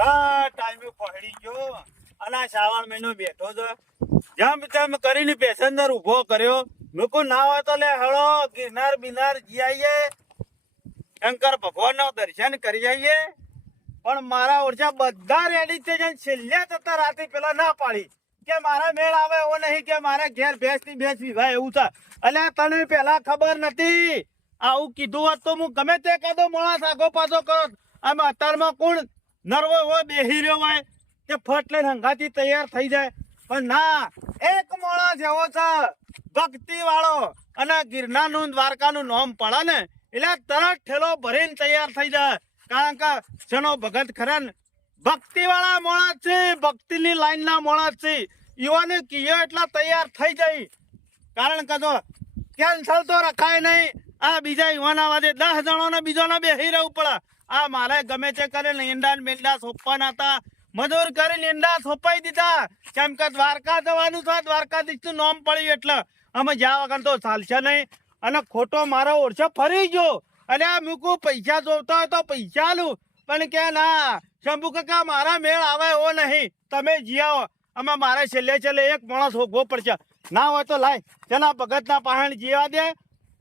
ઘણા ટાઈમે પહોંચી ગયો અને આ શ્રાવણ મહિનો બેઠો છે. જેમ તેમ કરીને પેસેન્જર ઉભો કર્યો. મૂકું ના હોય તો લે હળો ગિરનાર બિનાર જી આવીએ, શંકર ભગવાનના દર્શન કરી આવીએ. પણ મારા ઓરછા બધા રેડી થઈ જાય. છેલ્લે જતા રાતે પેલા ના પાડી કે મારા મેળ આવે એવો નહીં, કે મારા ઘેર ભેંસ ની ભેંસ વિવાહ એવું છે. અલ્યા તને પેલા ખબર નથી. આવું કીધું હોત તો હું ગમે તે કાદો માણસ આગો પાછો કરો. આમ અત્યારમાં કોણ નર્વો હોય બેહી રહ્યો હોય કે ફટ લઈને હંગાથી તૈયાર થઈ જાય. પણ ના, એક માણસ એવો છે ભક્તિ વાળો, અને ગિરનારનું દ્વારકાનું નામ પડે ને એટલે તરત ઠેલો ભરીને તૈયાર થઈ જાય. કારણ કે શેનો ભગત ખરા ને ભક્તિ વાળા માણસ છે, ભક્તિની લાઈન ના માણસ છે. યુવાને કીયો એટલા તૈયાર થઈ જાય. કારણ કે જો કેન્સલ તો રખાય નહીં. આ બીજા યુવાન આવા દે 10 જણોને બીજોને બેસી રહેવું પડે. આ મારે ગમે તે કરે ઈંડા મેંડા સોંપવાના હતા, મજૂર કરીને ઈંડા સોંપાઈ દીધા. કેમ કે દ્વારકા જવાનું છે, દ્વારકાધીશનું નામ પડ્યું એટલે અમે જ્યાં વગર તો ચાલશે નહીં. અને ખોટો મારો ઓરછો ફરી ગયો. અને આ મૂકું પૈસા જોતા હોય તો પૈસા આલું, પણ કે ના શંભુ કાકા મારા મેળ આવે એવો નહીં, તમે જી આવો. અમે મારે છેલ્લે એક માણસ હોગવો પડશે. ના હોય તો લાય તેના ભગતના પાહણ જીવા દે.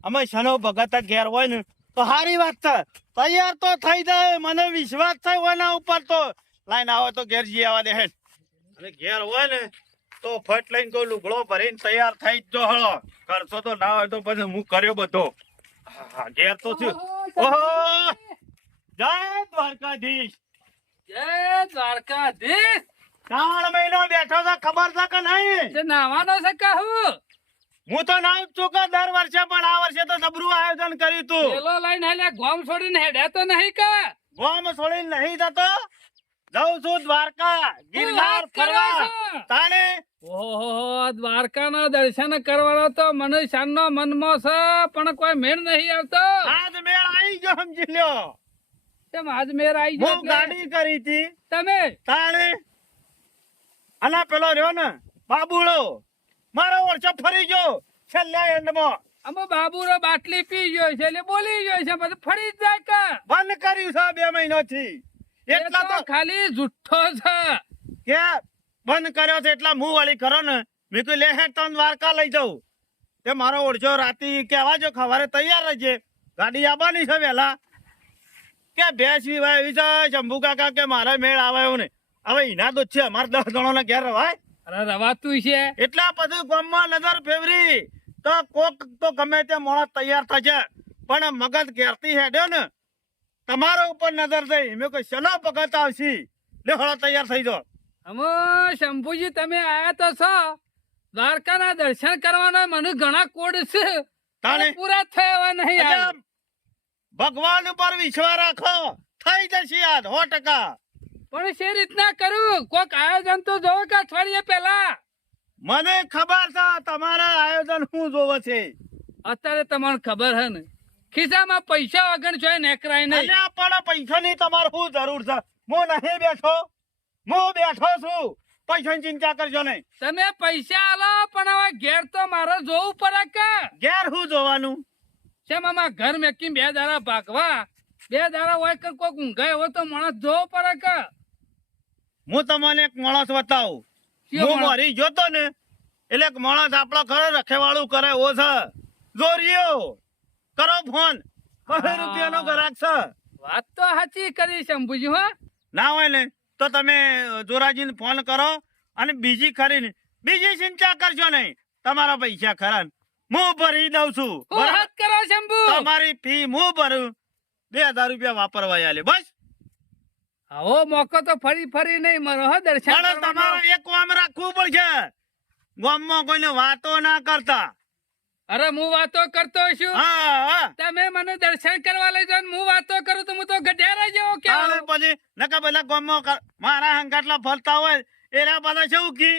અમે શનો ભગત ઘેર હોય ને તો સારી વાત છે. તૈયાર તો થઈ જાય, મને વિશ્વાસ થાય એના ઉપર. તો લાઈન આવે તો ઘેર જી આવવા દે. અને ઘેર હોય ને તો ફટ લઈને કોઈ લુગડો ભરીને તૈયાર થઈ જ જો હળો. કરશો તો ના હોય તો પછી હું કર્યો બધો. હા ઘેર તો છું. ઓહો જય દ્વારકાધીશ. જય દ્વારકાધીશ. શ્રાવણ મહિનો બેઠો છે, ખબર છે કે નહીં? નાવાનો છે કહું. હું તો નાવ છું કે દર વર્ષે, પણ આ વર્ષે તો જબરું આયોજન કર્યું તું. પેલો લઈને હેલે ગોમ છોડીને હેડ્યા તો નહીં કે ગોમ છોડીને નહીં જતો. જઉં છું દ્વારકા ગિરનાર ફરવા. તાણે ઓહો દ્વારકાના દર્શન કરવાનો તો મનુષ્યનો મનમાં છે, પણ કોઈ મેળ નહીં આવતો. આજ મેળ આવી ગયો, સમજી લ્યો. તેમ આજ મેળ આવી ગયો હું ગાડી કરી હતી તમે. તાણે અને પેલો રહ્યો ને બાબુડો મારો ઓરછો ફરી ગયો છેલ્લા એન્ડમાં. અમે બાબુરો બાટલી પી ગયો છે એટલે બોલી ગયો છે, પછી ફરી જ જાય કે બંધ કર્યું છે 2 મહિનાથી. એટલા તો ખાલી જુઠ્ઠો છે કે બંધ કર્યો છે એટલા મું વાળી કરો ને. મેં કહ્યું લે હેડ તને દ્વારકા લઈ જાઉં. તે મારો ઓળખ્યો રાતી કહેવા જો ખવારે તૈયાર રહેજે, ગાડી આવવાની છે વહેલા. કે ભેંસ વિવાહ એવી છે શંભુ કાકા કે મારે મેળ આવે એવું ને. હવે એના તો છે અમારે 10 જણોને ઘેર રવાય. અરે રવાતું છે એટલા બધું ગામમાં નજર ફેવરી તો કોક તો ગમે તે માણસ તૈયાર થશે, પણ મગજ ઘેરથી હેડ્યો ને તમારા ઉપર નજર થઈ. મેં કોઈ ચલો ભગત આવશી લે હળો તૈયાર થઈ જાઓ. અમે શંભુજી તમે આયા તો છો દ્વારકાના દર્શન કરવાના, મને ઘણા કોડ છે તાણે પૂરા થયા નહીં. એટલે ભગવાન ઉપર વિશ્વાસ રાખો, થઈ જશે યાદ 100%. પણ છે રીતના કરું, કોક આયોજન તો જોવો કે અઠવાડિયે પહેલા. મને ખબર છે તમારા આયોજન શું જોવે છે. અત્યારે તમને ખબર હે ને ખિસ્સામાં પૈસા વગર જોઈ નેકરાય નહીં. અલ્યા પણ પૈસાની તમારે શું જરૂર છે? હું નહીં બેઠો, હું બેઠો છું. પૈસાની ચિંતા કરજો નહીં. તમે પૈસા આલો, પણ હવે ઘેર તો મારે જોવું પડે કે. ઘેર શું જોવાનું? શેમ આમાં ઘર મેકી 2 દાડા ભાગવા, 2 દાડા હોય કે કોક ઊંઘાય હોય તો માણસ જોવું પડે કે. હું તમને એક માણસ બતાવું. કયો હું માણસ? મરી જોતો ને એટલે એક માણસ આપણો ખરો રખેવાળું કરે એવો છે. જોરિયો કરો ફોન, 2 રૂપિયાનો ગ્રાહક છે. વાત તો સાચી કરી શંભુજી. હો ના હોય ને તો તમે જોરાજીને ફોન કરો. અને બીજી ખરી બીજી ચિંતા કરશો નહીં. તમારા પૈસા ખરા ને હું ભરી દઉં છું. હું હાથ કરો શંભુ. તમારી ફી હું ભરું, 2000 રૂપિયા વાપરવા આલે બસ. આવો મોકો તો ફરી ફરી નહીં મરો હો દર્શન પણ કરવાનો. તમારે એક કામ રાખવું પડશે, ગામમાં કોઈને વાતો ના કરતા. અરે હું વાતો કરતો છું, હા તમે મને દર્શન કરવા લઈ જાઓ ને હું વાતો કરું તો હું તો ગઢિયારા જેવો તારે કેવો. પછી નકા બધા ગામમાં મારા હંગાટલા ફરતા હોય એના બધા શું કી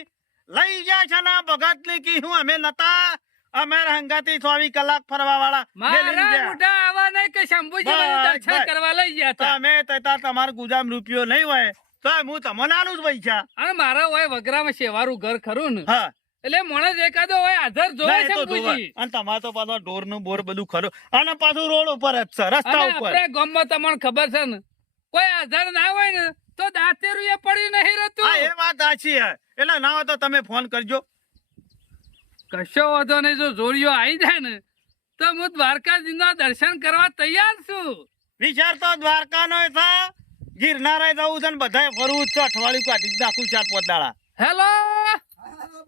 લઈ ગયા છે ને ભગત ની કી હું અમે નતા. અમારા હંગાથી 24 કલાક ફરવા વાળા મારા મોઢા આવા નહીં કે શંભુજી મને બસ, દર્શન બસ. કરવા લઈ ગયા હતા. તમે તમારા ગુજામ રૂપિયો નહીં હોય તો હું તમને આલું જ પૈસા. અને મારા હોય વગરામાં શેવારું ઘર ખરું ને હા એટલે માણસ એકાદો હોય હાજર જોવે ના, એ તો શંભુજી. જોવાય. અને તમારે તો પાછો ઢોર નું બોર બધું ખરું, અને પાછું રોડ ઉપર જ છે, રસ્તા અને ઉપર. આપણે ગામમાં તમને ખબર છે ને કોઈ હાજર ના હોય ને તો દાંતેરું એ પડી નહીં રહેતું. હા એ વાત સાચી હે. એટલે ના હોય તો તમે ફોન કરજો. કશો વાંધો નહીં. જો જોડીઓ આવી જાય ને તો હું દ્વારકાધીશના દર્શન કરવા તૈયાર છું. વિચાર તો દ્વારકાનો છે, ગિરનારે જવું છે ને બધાય ફરવું જ છે. અઠવાડિયું કાઢી જ નાખું 4-5 દાડા. હેલો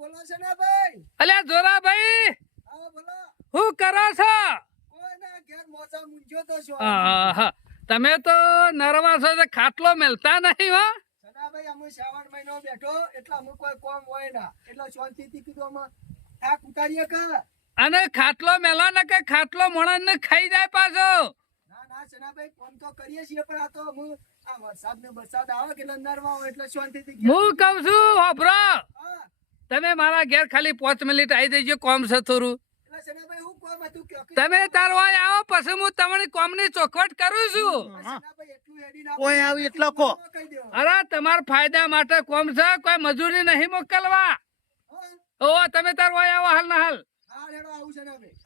બોલો છે ને ભાઈ? અલ્યા જોરાભાઈ, હા બોલો. શું કરો છો? કોઈ ના ઘેર મોજા મૂંઝ્યો તો છો. આહા, તમે તો નરવા છો તો ખાટલો મેલતા નહીં હો. સનાભાઈ અમે શ્રાવણ મહિનો બેઠો એટલે અમે કોઈ કોમ હોય ના એટલે શાંતિથી કીધું અમે થાક ઉતારીએ કે અને ખાટલો મેલો ને કે ખાટલો મોણસ ને ખાઈ જાય પાછો. ના ના સનાભાઈ કોમ તો કરીએ છીએ પણ આ તો હું આ વરસાદ ને બરસાદ આવે કે નરવા હોય એટલે શાંતિથી ઘેર. હું કઉ છું હોભરો, હા તમે મારા ઘેર ખાલી 5 મિનિટ આવી દેજો, કોમ છે થોડું. એટલે સનાભાઈ હું કોમ હતું કે તમે તાર હોય આવો પછી હું તમને કોમની ચોખવટ કરું છું. સનાભાઈ એટલું હેડી ના કોઈ આવી એટલે કહો. કહી દેવો. અરે તમારા ફાયદા માટે કોમ છે, કોઈ મજૂરી નહીં મોકલવા. હા ઓ તમે તાર હોય આવો હાલ ના હાલ. હા રેડો આવું સનાભાઈ.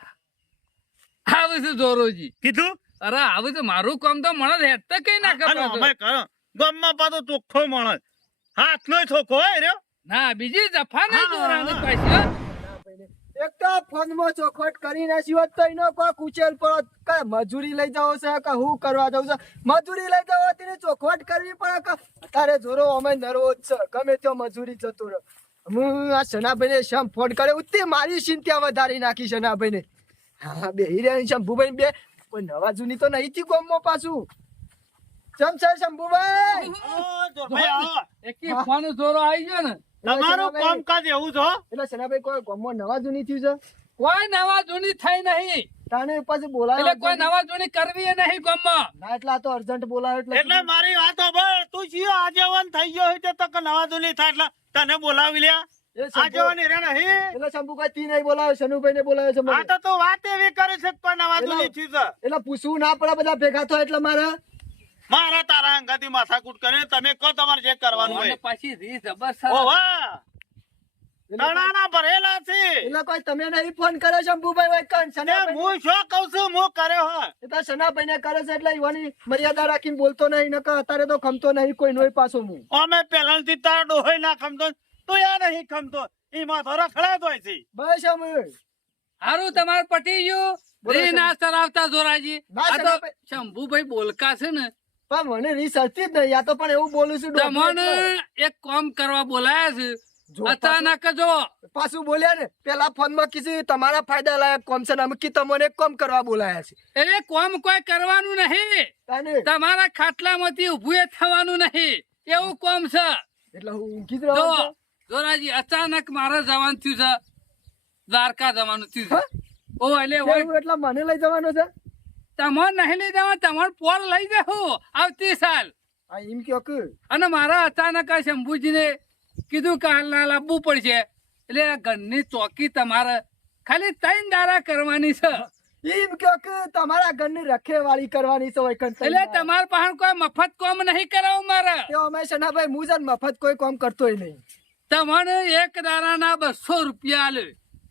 આવું છે જોરોજી. કીધું અરે આવું તો મારું કામ તો મને હેડ તો કઈ ના અને કરો. અમે કરો ગામમાં પાછો ચોખ્ખો માણસ, હાથનો ચોખ્ખો હોય રહ્યો. ના બીજી જફા નહીં હા, જોરાની હા. પાછી, હો. એક તો ફોનમાં ચોખવટ કરી નાખી હોત તો એનો કોઈ ઉચેલ પડો કે મજૂરી લઈ જાવ છે કે હું કરવા જાવ છે. મજૂરી લઈ જાવ તેની ચોખવટ કરવી પડે કે તારે જોરો અમે નરવો જ છે ગમે ત્યાં મજૂરી જતો રહો. હું આ સનાભાઈને શમ ફોન કર્યો ઉત્તી મારી ચિંતા વધારી નાખી સનાભાઈને. હા બે હિરે શંભુભાઈ બે કોઈ નવા જૂની તો નહીં થી ગોમમાં પાછું. ચમ છે શંભુભાઈ? ઓ જોરભાઈ આવો. એકી ફોન જોરો આવી ગયો ને તમારું કામકાજ એવું છે હો. એટલે સનાભાઈ કોઈ ગોમમાં નવા જૂની થયું છે કોઈ નવા જૂની થઈ નહીં. તાને પાછું બોલાવે એટલે કોઈ નવા જૂની કરવી એ નહીં ગામમાં. ના એટલે આ તો અર્જન્ટ બોલાવે એટલે મારી વાતો ભાઈ તું જીઓ આજેવાન થઈ ગયો હોય તો કે નવા જૂની થાય એટલે તને બોલાવી લ્યા. એ શંભુ- આજેવાન રે નહીં. એટલે શંભુભાઈ તી નહીં બોલાવે શનુભાઈ ને બોલાવે છે મને. આ તો તું વાત એવી કરે છે કે કોઈ નવા જૂની થયું છે. એટલે પૂછવું ના પડે બધા ભેગા થાય એટલે મારે મારા તારા અંગાથી માથાકૂટ કરે તમે કહો તમારે જે કરવાનું અને હોય. પાછી રી જબરજસ્ત. ઓ વાહ તણાના ભરેલા છે. એટલે કોઈ તમે નહીં ફોન કર્યો શંભુભાઈ હોય કાન ને શનાભાઈ હું શું કહું છું હું કર્યો હોય. એટલે શનાભાઈ ને કરે છે એટલે ઈવાની મર્યાદા રાખીને બોલતો નહીં નકર અત્યારે તો ખમતો નહીં કોઈ નોય પાછો હું. અમે પહેલાથી તારા ડોહોય ના ખમતો તું યા નહીં ખમતો એમાં તો રખડાતો હોય છે. બસ અમે હારું તમારું પટી ગયું. બોલો રી ના ચલાવતા જોરાજી. ના આ તો ચલાવે. શંભુભાઈ બોલકા છે ને પણ મને રીસ હતી જ નહીં આ તો પણ એવું બોલું છું તમને એક કામ કરવા બોલાયા છે. જો અચાનક જો પાછું બોલ્યા ને પેલા ફોન માં કીધું તમારા ફાયદા લાયક કોમ છે ને અમે કી તમને એક કામ કરવા બોલાયા છે એટલે કોમ કોઈ કરવાનું નહીં. તાને તમારા ખાટલામાંથી ઊભું એ થવાનું નહીં એવું કોમ છે. એટલે હું ઊંઘી જ રહ્યો જો છું. જોરાજી અચાનક મારે જવાનું થયું છે, દ્વારકા જવાનું થયું છે. ઓ એટલે હોય એવું એટલે મને લઈ જવાનો છે તમારે નહીં લઈ જવા, તમારે પોર લઈ જાઉં આવતી સાલ. આ એમ કયો કે અને મારા અચાનક આ શંભુજીને કીધું કે હાલ ના લાવવું પડશે. એટલે આ ઘરની ચોકી તમારે ખાલી 3 દાડા કરવાની છે. એમ કયો કે તમારા ઘરની રખેવાળી કરવાની છે હોય કંટાળી એટલે ના. તમારે પાસે કોઈ મફત કામ નહીં કરાવું મારે. તે અમે શનાભાઈ હું જ મફત કોઈ કામ કરતોય નહીં. તમને 1 દાડાના 200 રૂપિયા આલે.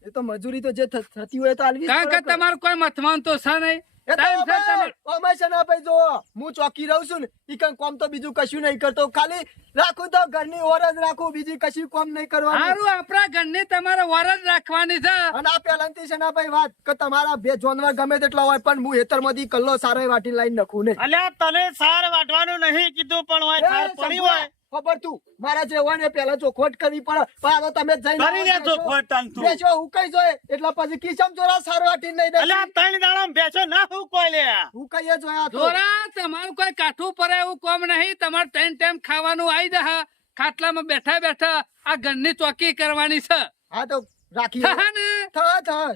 એ તો મજૂરી તો જે થતી હોય તો આલવી જ કારણ કે પડે કે. તમારું કોઈ મથવાન તો છે નહીં. એ તો ટાઈમ છે અમે- તમે- અમે શનાભાઈ જો હું ચોકી રહું છું ને ઈ કઈ કામ તો બીજું કશું નહીં કરતો ખાલી રાખું તો ઘરની ઓર જ રાખું બીજી કશું કામ નહીં કરવાનું. હારું આપણા ઘરની તમારે વરજ રાખવાની છે. અને આ પહેલાથી શનાભાઈ વાત કે તમારા બે જાનવર ગમે તેટલા હોય પણ હું હેતરમાંથી કલ્લો સારો વાટી લાઈન નાખું નહીં. અલ્યા તને સાર વાટવાનું નહીં કીધું પણ હોય સાર પડી હોય ખબર તું મારા જે હોય ને પેલા ચોખવટ કરવી પડે પણ આ તો તમે જઈને કરી લે તો ખોટન તું. બેસો હું કઈ જોઈએ એટલે પછી કિસમ ચોરા સારો વાટી નહીં દે. અલ્યા 3 દાડા બેસો ના હું કોઈ લે. હું કહીએ જોયા તો જોરા તમારું કોઈ કાઠું પડે એવું કોમ નહીં. તમારે 3 ટાઈમ ખાવાનું આવી જાય. ખાટલામાં બેઠા બેઠા આ ઘરની ચોકી કરવાની છે. હા તો રાખી થા ને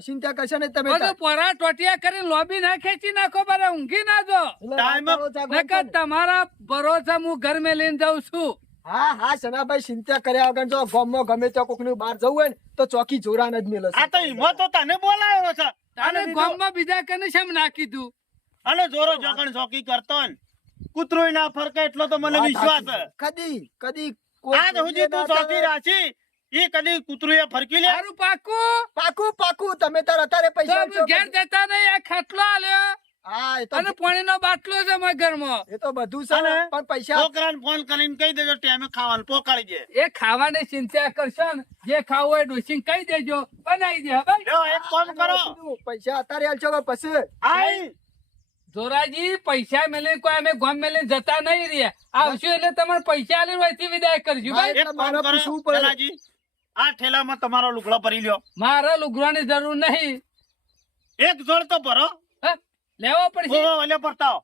ચિંતા કરશો ને તમે બધું પોરા ટોટિયા કરીને લોબી ના ખેંચી નાખો, બરે ઊંઘી ના જો. એટલે ટાઈમ રાત દાડો જાગવાનું નકર ને. તમારા ભરોસા હું ઘર મેં લઈને જાઉં છું. હા હા શનાભાઈ ચિંતા કર્યા વગર જો ગામમાં ગમે ત્યાં કોકનું બહાર જવું હોય ને તો ચોકી જોરાન જ મેલે છે. આ તો હિંમત તો તને બોલાયો છે. તારે ગામમાં બીજા કને શેમ નાખી દઉં? અને જોરો જગણ ચોકી કરતો ને કૂતરોય ના ફરકે એટલો તો મને વાત વિશ્વાસ સાચી. છે. કદી આજ સુધી તું ચોકી રાખી એ કદી કૂતરોએ ફરકી લે. સારું પાકું પાકું પાકું તમે તાર અત્યારે તો પૈસા અમે ઘેર જતા નહીં. આ ખાટલો આલ્યો હા એ તો અને પાણીનો બાટલો છે અમારા ઘરમાં. એ તો બધું છે અને પણ પૈસા છોકરાને ફોન કરીને કહી દેજો ટાઈમે ખાવાનું પોકાડી દે. એ ખાવાની ચિંતા કરશો ને, જે ખાવું હોય ડોશીને કહી દેજો, બનાવી દે. હવે લ્યો, એક કામ કરો. પૈસા અત્યારે આલશો કે પછી આઈ જોરાજી પૈસા મેલે કોઈ અમે ગોમ મેલે જતા નહીં રહ્યા. આવશું એટલે તમારે પૈસા આલીને અહીંથી વિદાય કરજો ભાઈ. એક કામ મારે કરો, પૂછવું પડે. જલાજી, આ ઠેલામાં તમારો લુગડો ભરી લ્યો. મારે લુગડાની જરૂર નહીં. એક જોડ તો ભરો. હા, લેવો પડશે. ઓહો, ઓલે ભરતાઓ.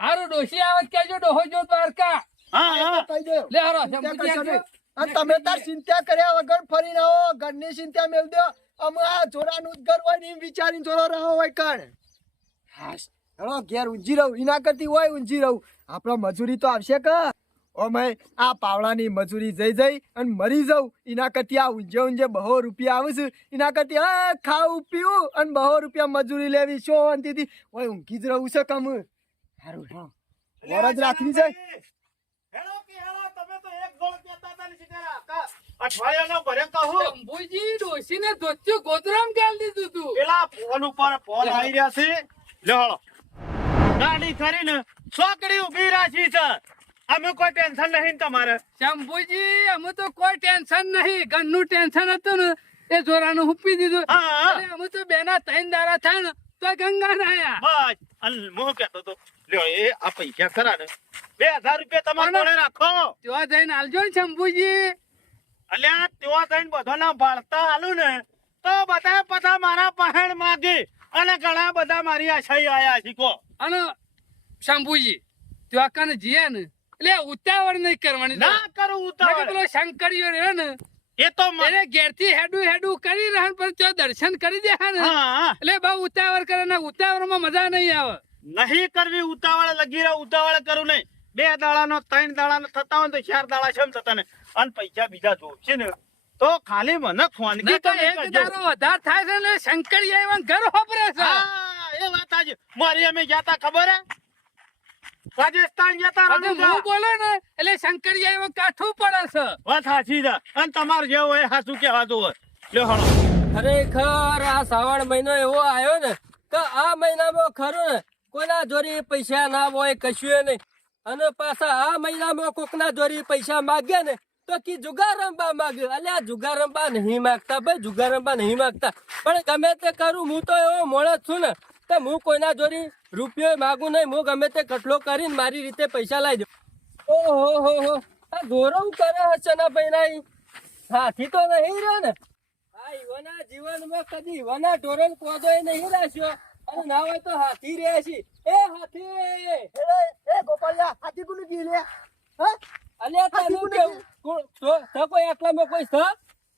હારું ડોશી આવે કેજો ડોહો જો દ્વારકા. હા હા કહી દો લે હારો ચિંતા શંભુજી કરશો આવજો. નહીં. અને તમે તાર ચિંતા કર્યા વગર ફરીને આવો ઘરની ચિંતા મેલ દો અમે આ જોરાનું જ ઘર હોય ને એમ વિચારીને જોરો રહો હોય કણ હાશ હેલો ઘેર ઊંઝી રહું એના કરતી હોય ઊંઝી રહું આપણો મજૂરી તો આવશે કે ઓમે આ પાવડાની મજૂરી જઈ અને મરી જાઉં એના કરતી આ ઊંઝે બહુ રૂપિયા આવે છે એના કરતી હા ખાવું પીવું અને બહુ રૂપિયા મજૂરી લેવી શાંતિથી હોય ઊંઘી જ રહું છે કમ સારું હા વરજ રાખવી છે હેલો કે હેલો, તમે તો એક જોડ કહેતા હતા ને શિકારા. અઠવાડિયાનો ભરે કહું. શંભુજી ડોશીને ધોત્યું ગોતરામ ગાલ દીધું તું. પેલા ફોન ઉપર ફોન આવી રહ્યા છે. લ્યો હળો. ગાડી કરીને છોકરી ઊભી રાખી છે. અમે કોઈ ટેન્શન નહીં ને તમારે. શંભુજી અમે તો કોઈ ટેન્શન નહીં. ઘરનું ટેન્શન હતું ને એ જોરાનું હુપી દીધું. હા, હા. અરે અમે તો બેના ત્રણ દાડા થાય ને તો ગંગા નાયા. બસ. અને હું કહેતો તો લ્યો એ આ પૈસા ખરા ને 2000 રૂપિયા તમારે જોડે રાખો. ત્યાં જઈને આલજો ને શંભુજી. અલ્યા તેવા થઈને બધાના ભાળતા આલું ને તો બધા પાછા મારા પહેણ માંગી અને ઘણા બધા મારી આશાઈ આયા શીખો. અને શંભુજી ત્યાં કને જીએ ને એટલે ઉતાવળ નહીં કરવાની. ના કરું નકર ઉતાવળ. પેલો શંકરીયો રહ્યો ને એ તો એને ઘેરથી હેડું કરી રહે પણ ત્યાં દર્શન કરી દે ને હા એટલે બહુ ઉતાવળ કરે ને ઉતાવળમાં મજા નહીં આવે. નહીં કરવી ઉતાવળ લગી રહે. ઉતાવળ કરું નહીં. 2 દાડાનો 3 દાડાનો થતા હોય તો 4 દાડા કેમ થતા ને અને પૈસા બીજા જોશે ને તો ખાલી મને ફોન નકર એક દાડો વધારે થાય છે ને શંકરીયા એવા ઘર હોપરે છે. હા એ વાત આજે મારી અમે ગયા તા ખબર હે રાજસ્થાન ગયા તા અને હું બોલો ને એટલે શંકરીયા એવા કાઠું પડે છે. વાત સાચી છે અને તમારે જેવું હોય સાચું કહેવાતું હોય. લ્યો હળો. ખરેખર આ શ્રાવણ મહિનો એવો આવ્યો ને કે આ મહિનામાં ખરું ને કોના જોરી પૈસા ના હોય કશું નહીં અને પાછા આ મહિનામાં કોકના જોરી પૈસા માગ્યા ને તો કી જુગાર રમવા માગે. અલ્યા જુગાર રમવા નહીં માગતા ભાઈ, જુગાર રમવા નહીં માગતા. પણ ગમે તે કરું હું તો એવો માણસ છું ને કે હું કોઈના જોરી રૂપિયો માગું નહીં. હું ગમે તે કટલો કરીને મારી રીતે પૈસા લાવી દઉં. ઓહો હો હો આ ગોરવ કરે હશે ને ભાઈ ના હાથી તો નહીં રહ્યો ને. આ ઈવાના જીવનમાં કદી ઈવાના ઢોરણ કોદોય નહીં રાખ્યો અને ના હોય તો હાથી રહ્યા છે. એ હાથી એ ગોપાલિયા હાથી કોનું કી લે હા અલ્યા તને કેવું તો કોઈ આટલામાં કોઈ છે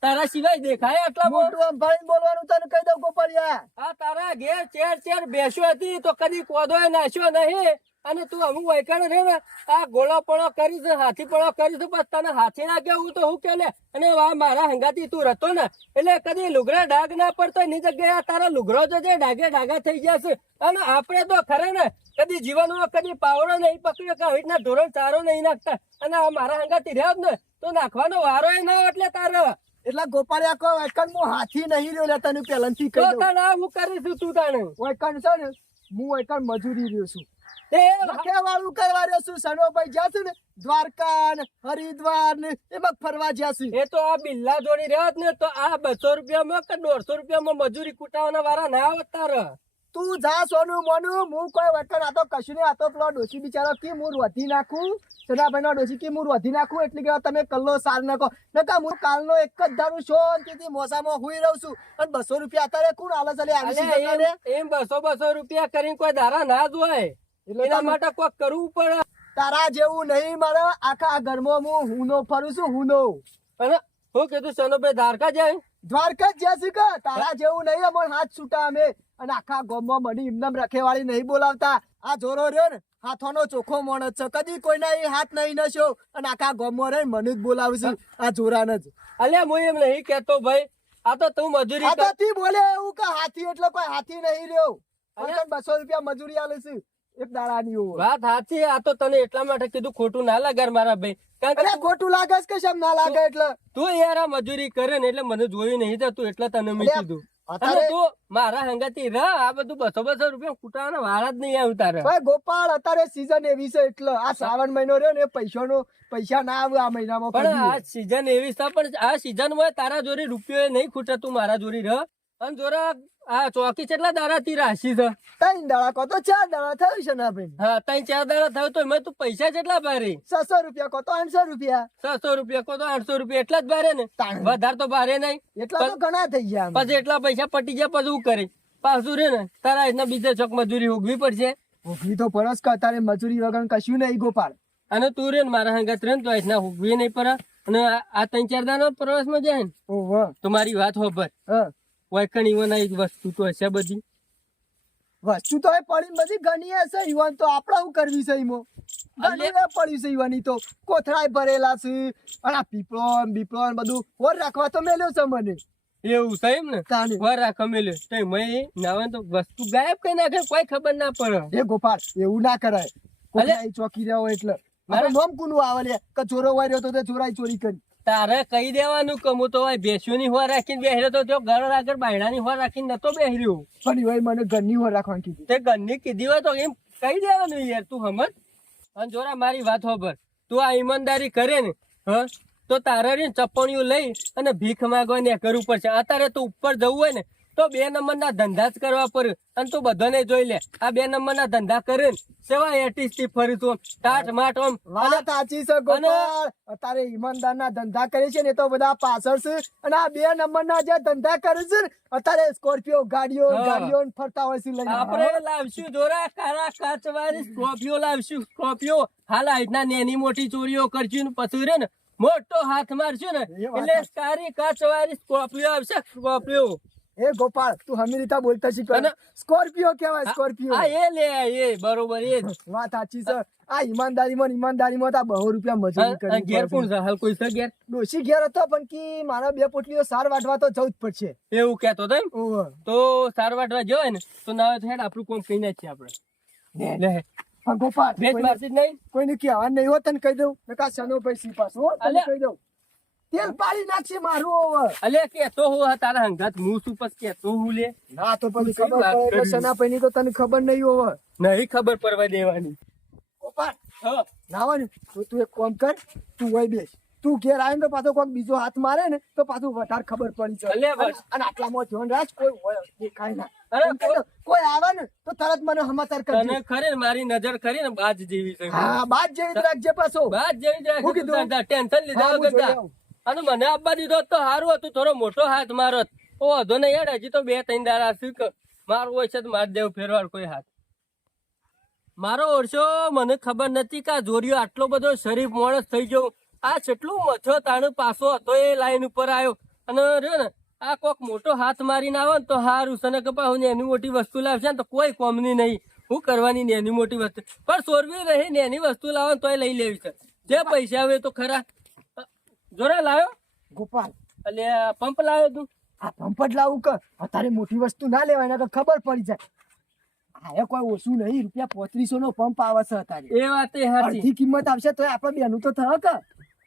તારા સિવાય દેખાય આટલામાં? મોટું આમ ભાઈ બોલવાનું તને કહી દઉં ગોપાલિયા આ તારા ઘેર ચેર બેસ્યો હતી તો કદી કોદોય નાખ્યો નહીં અને તું અમુક વૈકણ રે ને આ ગોળાપણો કરીશ હાથીપણો કરીશ બસ તને હાથી ના કેવું તો હું કે લે. અને આ મારા હંગાતી તું રહેતો ને એટલે કદી લુગડા ડાઘ ના પડતો એની જગ્યાએ તારા લુગડો જો જે ડાઘા થઈ ગયા છે. અને આપણે તો ખરે ને કદી જીવનમાં કદી પાવડો નહીં પકડ્યો કે આવી રીતના ઢોરણ ચારો નહીં નાખતા અને આ મારા હંગાતી રહ્યા જ ને તો નાખવાનો વારો ના હોય એટલે તારે એટલે ગોપાલિયા કહો વૈકણ હું હાથી નહીં રહ્યો લે તને પહેલાથી તો કહી દઉં તને હું કરીશું તું તાણે વૈકણ છે ને હું વૈકણ મજૂરી રહ્યો છું તે વાળું કરવા રહ્યો છું. સનોભાઈ જ્યાં છે ને દ્વારકા ને હરિદ્વાર ને એમાં ફરવા જ્યાં છે. એ તો આ બિલ્લા જોડી રહ્યો જ ને તો આ 200 રૂપિયામાં કે 150 રૂપિયામાં મજૂરી કુટાવાના વાળા ના આવત તારે. તું જા સોનું મોનું હું કોઈ વૈકણ આ તો કશું નહીં. આ તો પેલો ડોશી બિચારો કે હું રોધી નાખું સદાભાઈ નો ડોશી કે હું રોધી નાખું એટલે કે તમે કલ્લો સાર નાખો નકા હું કાલનો એક જ ધારું શાંતિથી મોસામાં હુઈ રહું છું અને 200 રૂપિયા અત્યારે કોણ આલે ચાલે આવી અલ્યા છે એમ 200 રૂપિયા કરીને કોઈ ધારા ના જ હોય. એના માટે કોક કરવું પડે. તારા જેવું નહીં મળે. આખા ઘરમાં હું હુનો ફરું છું હુનો અને હું કીધું સનોભાઈ દ્વારકા જાય દ્વારકા જ જ્યાં છે તારા જેવું નહીં અમાર હાથ છૂટા અમે અને આખા ગામમાં મને એમનેમ રખેવાળી નહીં બોલાવતા. આ જોરો રહ્યો ને હાથોનો ચોખ્ખો માણસ છે કદી કોઈના એ હાથ નહીં નશ્યો અને આખા ગામમાં રહી મને જ બોલાવશું આ જોરાને જ. અલ્યા હું એમ નહીં કેતો ભાઈ આ તો તું મજૂરી કર. આથી બોલે એવું કે હાથી એટલે કોઈ હાથી નહીં રહ્યો. 200 રૂપિયા મજૂરી આલે છે એક દાડાની હોય. વાત સાચી. આ તો તને એટલા માટે કીધું ખોટું ના લાગે મારા ભાઈ. કારણ કે અરે ખોટું લાગે છે કે શેમ ના લાગે એટલે તું યાર આ મજૂરી કરે ને એટલે મને જોયું નહીં થતું એટલે તને મેં કીધું. અને અત્યારે તું મારા હંગાતી રહ આ બધું 200 રૂપિયા કુટાવાના વાળા જ નહીં આવ્યું તારે. ભાઈ ગોપાલ અત્યારે સીઝન એવી છે એટલે આ શ્રાવણ મહિનો રહ્યો ને પૈસા ના આવે આ મહિનામાં પણ કદી. આ સીઝન એવી છે પણ આ સીઝન માં તારા જોડે રૂપિયો નહીં ખૂટે, તું મારા જોડે રહ. અને જોરા આ ચોકી કેટલા દાડાથી રાશી છે? 3 દાડા કહો તો 4 દાડા થયું છે ને ભાઈ. હા 3-4 દાડા થયો તો એમાં તું પૈસા કેટલા ભારે? 600 રૂપિયા કહો તો 800 રૂપિયા. 600 રૂપિયા કો તો 800 રૂપિયા એટલા જ ભારે ને? તાણ. વધારે તો ભારે નહીં. એટલા તો ઘણા થઈ ગયા આમ. પછી એટલા પૈસા પટી જાય પછી શું કરે? પાછું રે ને તારા એના બીજા ચોક મજૂરી ઉગવી પડશે. ઉઘરી તો પરસ કે અત્યારે મજૂરી વગર કશું નહીં ગોપાલ. અને તું રે ને મારા હંગાત રે ને તો એના ઉગવી નહીં પડે. અને આ 3-4 દાડા પ્રવાસ માં જાય ને ઓહો. તો મારી વાત હોભર, હા. વાયકણી વનાઈ વસ્તુ તો હશે બધી. વસ્તુ તો એ પડી બધી ઘણી હશે ઈવન તો આપણે શું કરવી છે ઈમો ઘણી એ પડ્યું છે ઈવાની તો કોથળાય ભરેલા છે અને આ પીપળો ને બધું ઓર રાખવા તો મેલ્યો છે મને. એવું છે એમ ને? તાને. વાર રાખો મેલ્યો તો મેં નાવે તો વસ્તુ ગાયબ કઈ નાખે કોઈ ખબર ના પડે. એ ગોપાલ એવું ના કરાય. કોથળાઈ ચોકી રહ્યો એટલે મારે નોમ કુનું આવે લે કે ચોરો વાર્યો તો તે ચોરાઈ ચોરી કરી. તારે કહી દેવાનું કે હું તો ભેંસોની હોર રાખીને બેહર્યો તો ત્યાં ઘર આગળ બાયણાની હોર રાખીને નતો બેહર્યો. પણ ઈવાય મને ઘરની ઓર રાખવાનું કીધું. તે ઘરની કીધી હોય તો એમ કહી દેવાનું યાર, તું સમજ. અને જોરા મારી વાત હોભર, તું આ ઈમાનદારી કરે ને તો તારે રે ચપ્પણીઓ લઈ અને ભીખ માંગવા કરવું પડશે. અત્યારે તું ઉપર જવું હોય ને તો 2 નંબરના ધંધા જ કરવા પડે. અને તું બધાને જોઈ લે આ 2 નંબરના ધંધા કરે ને સેવા એટીસથી ફરી તું ટાટ માટ આમ. વાત સાચી છે ગોપાલ. અત્યારે ઈમાનદારના ધંધા કરે છે ને તો બધા પાછળ છે અને આ 2 નંબરના જે ધંધા કરે છે ને અત્યારે સ્કોર્પિયો ગાડીઓ ફરતા હોય છે લઈને. આપણે લાવશું જોરા કાળા કાચવાળી સ્કોર્પિયો લાવશું. સ્કોર્પિયો હાલ આજના નેની મોટી ચોરીઓ કરશું ને પછી રે ને મોટો હાથ મારશું ને એટલે કાળી કાચવાળી સ્કોર્પિયો આવશે. સ્કોર્પિયો એ ગોપાલ તું હમી રીતા બોલતા શીખવા. સ્કોર્પિયો કહેવાય સ્કોર્પિયો. આ એ લે એ બરોબર એ જ. વાત સાચી છે. આ ઈમાનદારીમાં તો આ 200 રૂપિયા મજૂરી કરી. ઘેર કોણ છે હાલ? કોઈ છે ઘેર? ડોશી ઘેર હતો પણ કે મારા 2 પોટલીઓ સાર વાટવા તો જવું જ પડશે. એવું કેતો તો એમ? ઓહો. તો સાર વાટવા જવાય ને તો ના હેડ આપણું કોમ કઈ નાખીએ આપણે. લે પણ ગોપાલ ભેટ મારતી જ નહીં. કોઈને કહેવાનું નહીં હોત ને કહી દઉં નકા સનો ભાઈ સી પાછો હો, તને અલ્યા. કહી દઉં તેલ પાડી નાખશે મારું હવે. અલ્યા કેતો હું તારા હંગાત હું શું પછી કેતો હું લે? ના તો પછી શું ખબર વાત પડે એટલે કરી? સના ભાઈની તો તને ખબર નહીં હવે. નહીં ખબર પડવા દેવાની. ગોપાલ હા નાવાનું તો તું એક કામ કર, તું હોય બેસ. તું ઘેર આવે ને તો પાછો કોઈક બીજો હાથ મારે ને તો પાછું વધારે ખબર પડી જાય. અલ્યા બસ. અને આટલામાં ધ્યાન રાખ કોઈ હોય દેખાય ના. અરે એમ કહી દઉં, કોઈ આવે ને તો તરત મને સમાચાર કરજે. તને ખરી ને મારી નજર ખરી ને બાજ જેવી છે. હા બાદ જેવી જ રાખજે પાછો. બાજ જેવી જ હું રાખી કીધું? ટેન્શન લીધા હા, હું વગર જોઈ જા. આવું. અને મને આપવા દીધો હોત તો સારું હતું, થોડો મોટો હાથ મારત. ઓ વાંધો નહીં યાર, હજી તો 2-3 દાડા શું કે મારું હોય છે તો માર દેવું ફેરવાર કોઈ હાથ. મારો ઓરસો મને ખબર નથી કે આ જોરિયો આટલો બધો શરીફ માણસ થઈ ગયો. આ કેટલું મથો તાણ પાછો હતો એ લાઈન ઉપર આવ્યો. અને રહ્યો ને આ કોક મોટો હાથ મારીને આવે ને તો સારું છે. ને કપા હું એની મોટી વસ્તુ લાવશે ને તો કોઈ કોમની નહીં. હું કરવાની ને એની મોટી વસ્તુ પણ સોરવી રહી ને એની વસ્તુ લાવે તો લઈ લેવી છે. જે પૈસા આવે તો ખરા. જોરા લાવ્યો ગોપાલ એટલે પંપ લાવ્યો તું? આ પંપટ લાવું કર. અત્યારે મોટી વસ્તુ ના લેવાય ને તો ખબર પડી જાય. આ કોઈ ઓછું નહીં, ₹3500 નો પંપ આવે છે અત્યારે. એ વાત એ સાચી. અડધી કિંમત આવશે તો આપણે બેનું તો થશે કે.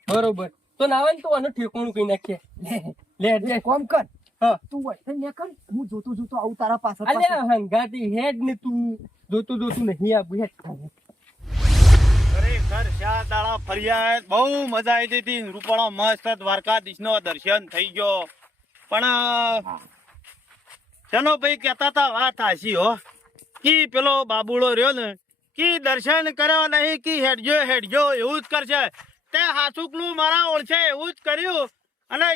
બરોબર. તો નાવે ને તો આનું ઠેકોણું કઈ નાખીએ. લે એક કામ કર, હા. તું હોય ને કર, હું જોતું આવું તારા પાછળ અલ્યા હંગાતી હેડ ને તું જોતું નહીં આવું હેડ. ખરેખર 4 દાડા ફર્યા, બહુ મજા આવી હતી. રૂપાળો મસ્ત દ્વારકાધીશનો દર્શન થઈ ગયો. પણ ચલો ભાઈ કહેતા હતા વાત હાચી હો, કી પેલો બાબુડો રહ્યો ને કી દર્શન કર્યો નહીં કી હેડજો એવું જ કરશે. તે હાસુકલું મારા ઓળશે એવું જ કર્યું. અને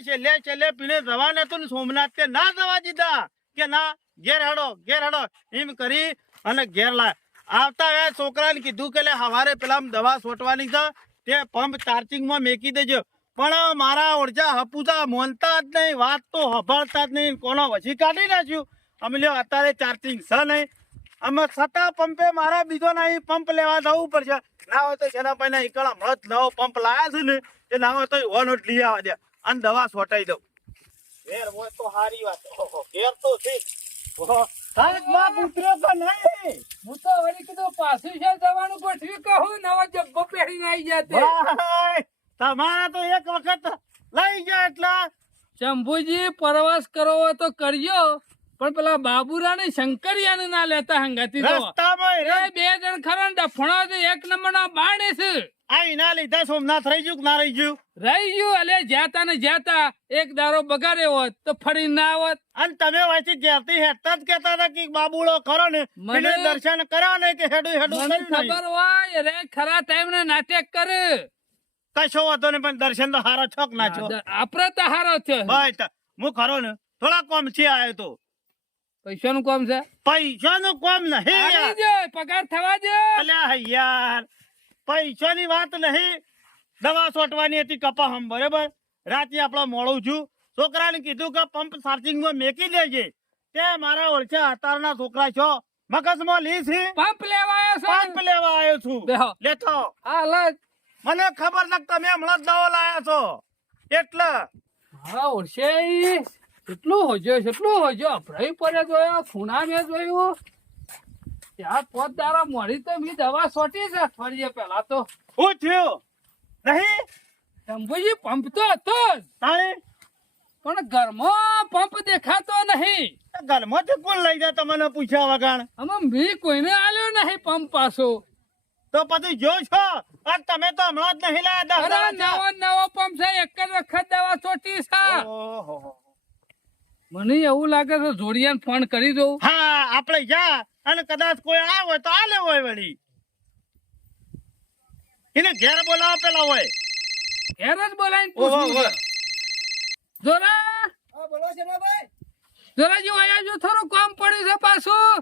છેલ્લે પીને રવાને તો સોમનાથ તે ના જવા દીધા કે ના ઘેર હેડો એમ કરી અને ઘેર લાય. આવતા એ છોકરાને કીધું કે હવારે પેલા દવા છોટવાની છે તે પંપ ચાર્જિંગમાં મેકી દેજો. પણ મારા ઓળજા હપુતા મોનતા જ નહીં, વાત તો હભાળતા જ નહીં. કોનો વછી કાઢી નાખ્યું. અમે લ્યો અત્યારે ચાર્જિંગ છે નહીં. અમે છતાં પંપે મારા બીજો નહીં પંપ લેવા જવું પડશે. ના હોય તો જેના ભાઈ એકળ હમણાં જ નવો પંપ લાયા છે ને એ ના હોય તો ઓનો જ લઈ આવવા દે અને દવા છોટાઈ દઉં. ઘેર હોય તો સારી વાત. ઘેર તો છે ઉતર્યો તો નહીં. હું તો વળી કીધું પાછું છે જવાનું ગોઠવી કહું નવા જબ્બો પહેરીને આવી જાતે. ભાઈ તમારા તો એક વખત લઈ ગયા એટલે શંભુજી પ્રવાસ કરવો હોય તો કરજો, પણ પેલા બાબુરાને શંકરિયાને ના લેતા હંગાતી તો. રસ્તામાં એ બે જણ ખરા ને ડફણો છે, એક નંબરના બાણે છે. આ એના લીધે સોમનાથ રહી ગયું કે ના રહી ગયું? રહી ગયું. અલે જાતા ને જાતા એક દારો બગાડ્યો હોત તો ફરી ના આવત. અને તમે વાંચી જ્યારથી હેઠતા જ કહેતા હતા કે બાબુડો ખરો ને મને- એને દર્શન કર્યા ને કે હેડું હેડું મને કર્યું નહીં. ખબર હોય રે ખરા ટાઈમ ને નાટક કરે. કશો વાંધો નહીં, પણ દર્શન તો હારો છોક નાખ્યો. આપડે તો હારો છે. ભાઈ હું ખરો ને થોડા કોમ થી આવ્યો તો. પૈસાનું કામ છે. પૈસાનું કોમ નહીં આવી યાર. જાય, પગાર થવા દે. અલ્યા યાર પૈસાની વાત નહીં, દવા છોટવાની હતી કપાહમ, બરાબર? રાતે આપડે મોડું છું, છોકરાને કીધું કે પંપ ચાર્જિંગ માં મેકી દેજે. તે મારા ઓળખે અતારના છોકરા છો, મગજમાં લીધી પંપ લેવા આવ્યો છો પંપ લેવા આવ્યો છું. બેહો. લેતો હા લજ. મને ખબર નથી તમે હમણાં જ દવા લાયા છો એટલે. હા ઓળશે ઈ. કેટલું હોજો અભરાઈ પડે જોયો, ખૂણા મેં જોયું. ત્યાં પોત દારા મોડી તો મી દવા સોટી છે અઠવાડિયે પહેલા તો. શું થયું નહીં શંભુજી પંપ તો હતો જ, તાણી? પણ ઘરમાં પંપ દેખાતો નહીં. ઘરમાંથી કોણ લઈ જાય તમને પૂછ્યા વગર? આમાં મી કોઈને આલ્યો નહીં પંપ પાછો. તો પછી જો છો અને તમે તો હમણાં જ નહીં લાયા 10 અરે દાડા નવો પંપ છે, એક જ વખત દવા સોટી છે. ઓહો. મને એવું લાગે છે જોડિયાને ફોન કરી દઉં. હા આપણે જા અને કદાચ કોઈ આવ્યો હોય તો આલે હોય વળી. એને ઘેર બોલાવો પેલા હોય. ઘેર જ બોલાવીને ઓહો, પૂછવું ઓહો. છે. જોરા હા બોલો છે ને ભાઈ. જોરાજી આયા જો, થોડું કામ પડ્યું છે પાછું.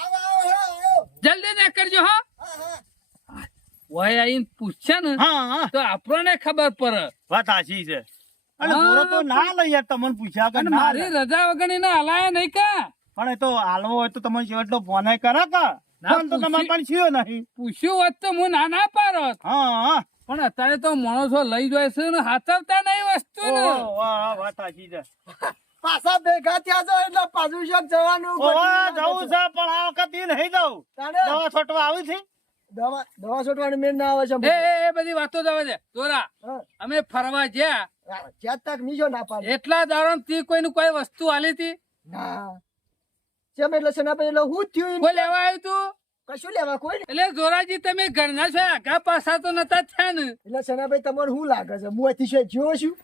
આવો આવો. જલ્દી ને કરજો હો. ઓય આઈને પૂછશે ને હા હા તો આપણને ખબર પડે. વાત સાચી છે. અને હા, દોરો તો ના લઈ યાર, તમને પૂછ્યા કે અને ના મારી લે. રજા વગર એને હલાયા નહીં કા. પણ એ તો હાલવો હોય તો તમે છેવટનો ફોન કરે કા? ના, ફોન તો તમારે પણ થયો નહીં. પૂછ્યું હોત તો હું ના પાડત. હા હા પણ અત્યારે તો માણસો લઈ જાય છે ને હાથવતા નહીં વસ્તુ ને. ઓહો, વાહ, વાત સાચી છે. પાછા ભેગા થયા છો એટલે પાછું શોખ જવાનું. ઓહો, જવું છે પણ આ વખત ઈ નહીં જવું. તાને દવા છોટવા આવી છે. દવા છોટવાની મેળ ના આવે છે. એ બધી વાતો જવા દે. જોરા હા. અમે ફરવા ગયા જ્યાં તક નીચો ના પાડે. એટલા દાડો તી કોઈનું કોઈ વસ્તુ આલી હતી? ના જેમ એટલે છે ને ભાઈ, એટલે હું થયું કોઈ લેવા આવ્યું તું? કશું લેવા કોઈ નહીં. એટલે જોરાજી તમે ઘરના છો, આગા પાછા તો નતા જ થયા ને. એટલે સનાભાઈ તમને શું લાગે છે, હું અહીંથી જોયો છું?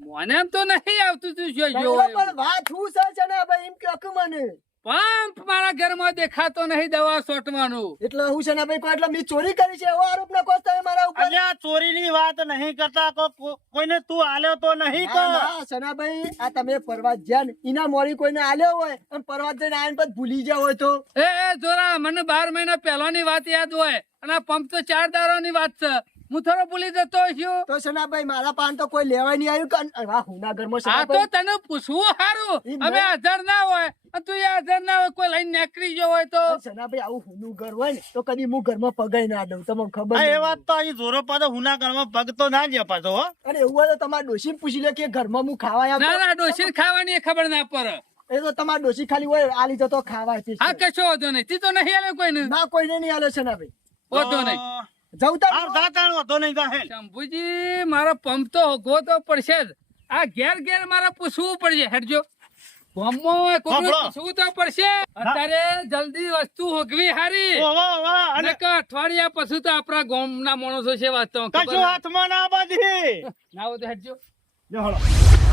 મને એમ તો નહીં આવતું તું જો એટલે જો પણ વાત શું છે સનાભાઈ, એમ કહો મને. પંપ મારા ઘરમાં દેખાતો નહીં દવા સોટવાનું. એટલે હું સનાભાઈ કહું એટલે મેં ચોરી કરી છે એવો આરોપ ના કહો તમે મારા ઉપર. અલ્યા ચોરીની વાત નહીં કરતા, કોઈને તું આલ્યો તો નહીં ના, તો. ના, સનાભાઈ આ તમે પરવાત જ્યાં ને એના મોડી કોઈને આલ્યો હોય અને પરવાત જઈને આવીને પછી ભૂલી ગયા હોય તો એ જોરા મને 12 મહિના પહેલાની વાત યાદ હોય અને આ પંપ તો 4 દાડાની વાત છે. હું થોડો ભૂલી જતો છું. તો સનાભાઈ મારા પાન તો કોઈ લેવાય નહીં આવ્યું કે આ હુના ઘરમાં આ તો સનાભાઈ તને પૂછવું સારું. ઈ અમે મેં- હાજર ના હોય અને તું હાજર ના હોય, કોઈ લઈને નીકળી ગયો હોય તો. સનાભાઈ આવું હુનું ઘર હોય ને તો કદી હું ઘરમાં પગાઈ ના દઉં, તમને ખબર હા, એ નહીં. વાત તો અહીં જોરો પાછો હુના ઘરમાં પગ તો ના જ પાછો હો. અને એવું હોય તો તમારા ડોશીને પૂછી લે કે ઘરમાં હું ખાવા ના આપું. ના ડોશીને ખાવાની એ ખબર ના પડે. એ તો તમારા ડોશી ખાલી હોય આલી જતો ખાવા આપી છે. હા કશો વાંધો નહીં. તી તો નહીં આલે કોઈને. ના કોઈને નહીં આલે સનાભાઈ. વાંધો નહીં. જવું તાર હાર દાતાણ વાંધો નહીં જાહેર. શંભુજી મારો પંપ તો હોગવો તો પડશે જ. આ ઘેર ઘેર મારે પૂછવું પડશે. હેડજો ગામમાં કોઈને સાંભળો. પૂછવું તો પડશે. અત્યારે જલ્દી વસ્તુ હોગવી હારી. ઓહો, વાહ, અને નકર અઠવાડિયા પછી તો આપણા ગામના માણસો છે વાત તો ખબર કશું હાથમાં ના બાંધી. ના હોય તો હેડજો. જો હળો.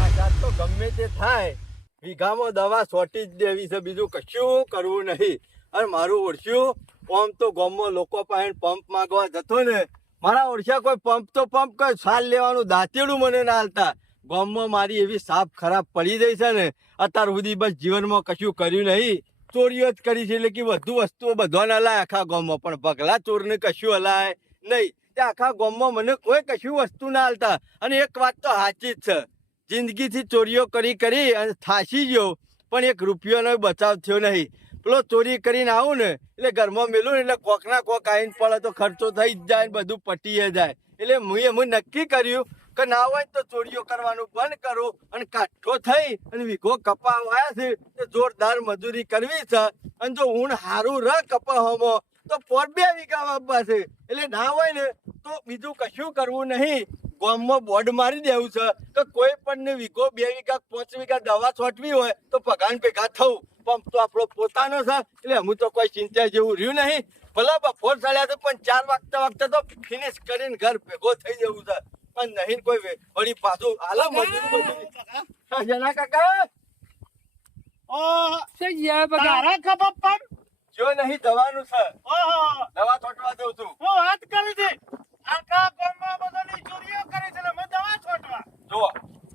આ જાત તો ગમે તે થાય વીઘામાં દવા સોટી જ દેવી છે, બીજું કશું કરવું નહીં. અને મારું ઓળખ્યું આમ તો ગામમાં લોકો પાસે પંપ માંગવા જતો ને, મારા ઓળખ્યા કોઈ પંપ તો પંપ કોઈ સાલ લેવાનું દાંતેડું મને ના હાલતા. ગામમાં મારી એવી સાપ ખરાબ પડી ગઈ છે ને, અત્યાર સુધી બસ જીવનમાં કશું કર્યું નહીં, ચોરીઓ જ કરી છે. એટલે કે વધુ વસ્તુઓ બધાને હલાય આખા ગામમાં, પણ પગલા ચોરને કશું હલાય નહીં. તે આખા ગામમાં મને કોઈ કશું વસ્તુ ના હાલતા. અને એક વાત તો સાચી જ છે, જિંદગીથી ચોરીઓ કરી અને થાસી ગયો, પણ એક રૂપિયાનો બચાવ થયો નહીં. પેલો ચોરી કરીને આવું ને એટલે ઘરમાં મેલું ને એટલે કોક ના કોક આવીને પડે તો ખર્ચો થઈ જ જાય ને બધું પટીએ જાય. એટલે હું નક્કી કર્યું કે ના હોય તો ચોરીઓ કરવાનું બંધ કરું અને કાઠો થઈ અને વીઘો કપા વાયા છે તે જોરદાર મજૂરી કરવી છે. અને જો ઊણ સારું રહ કપાવામાં તો 2 વીઘા વાપવા છે. એટલે ના હોય ને તો બીજું કશું કરવું નહીં. ગામમાં બોર્ડ મારી દેવું છે કે કોઈ પણ વીઘો 2 વીઘા 5 વીઘા દવા છોટવી હોય તો પગાન ભેગા થવું. પંપ તો આપણો પોતાનો છે એટલે હું તો કોઈ ચિંતા જેવું રહ્યું નહીં. ભલે બપોર ચાલ્યા છે પણ 4 વાગતા તો ફિનિશ કરીને ઘર ભેગો થઈ જવું છે. પણ નહીં કોઈ વળી પાછું હાલો મજૂરી જના કાકા શું યાર બગા તારા ખબર પણ જો નહીં દવાનું છે. ઓહો દવા છોટવા દઉં છું. હું વાત કરી છે આખા ગામમાં બધાની ચોરીઓ કરે છે ને મેં દવા છોટવા જો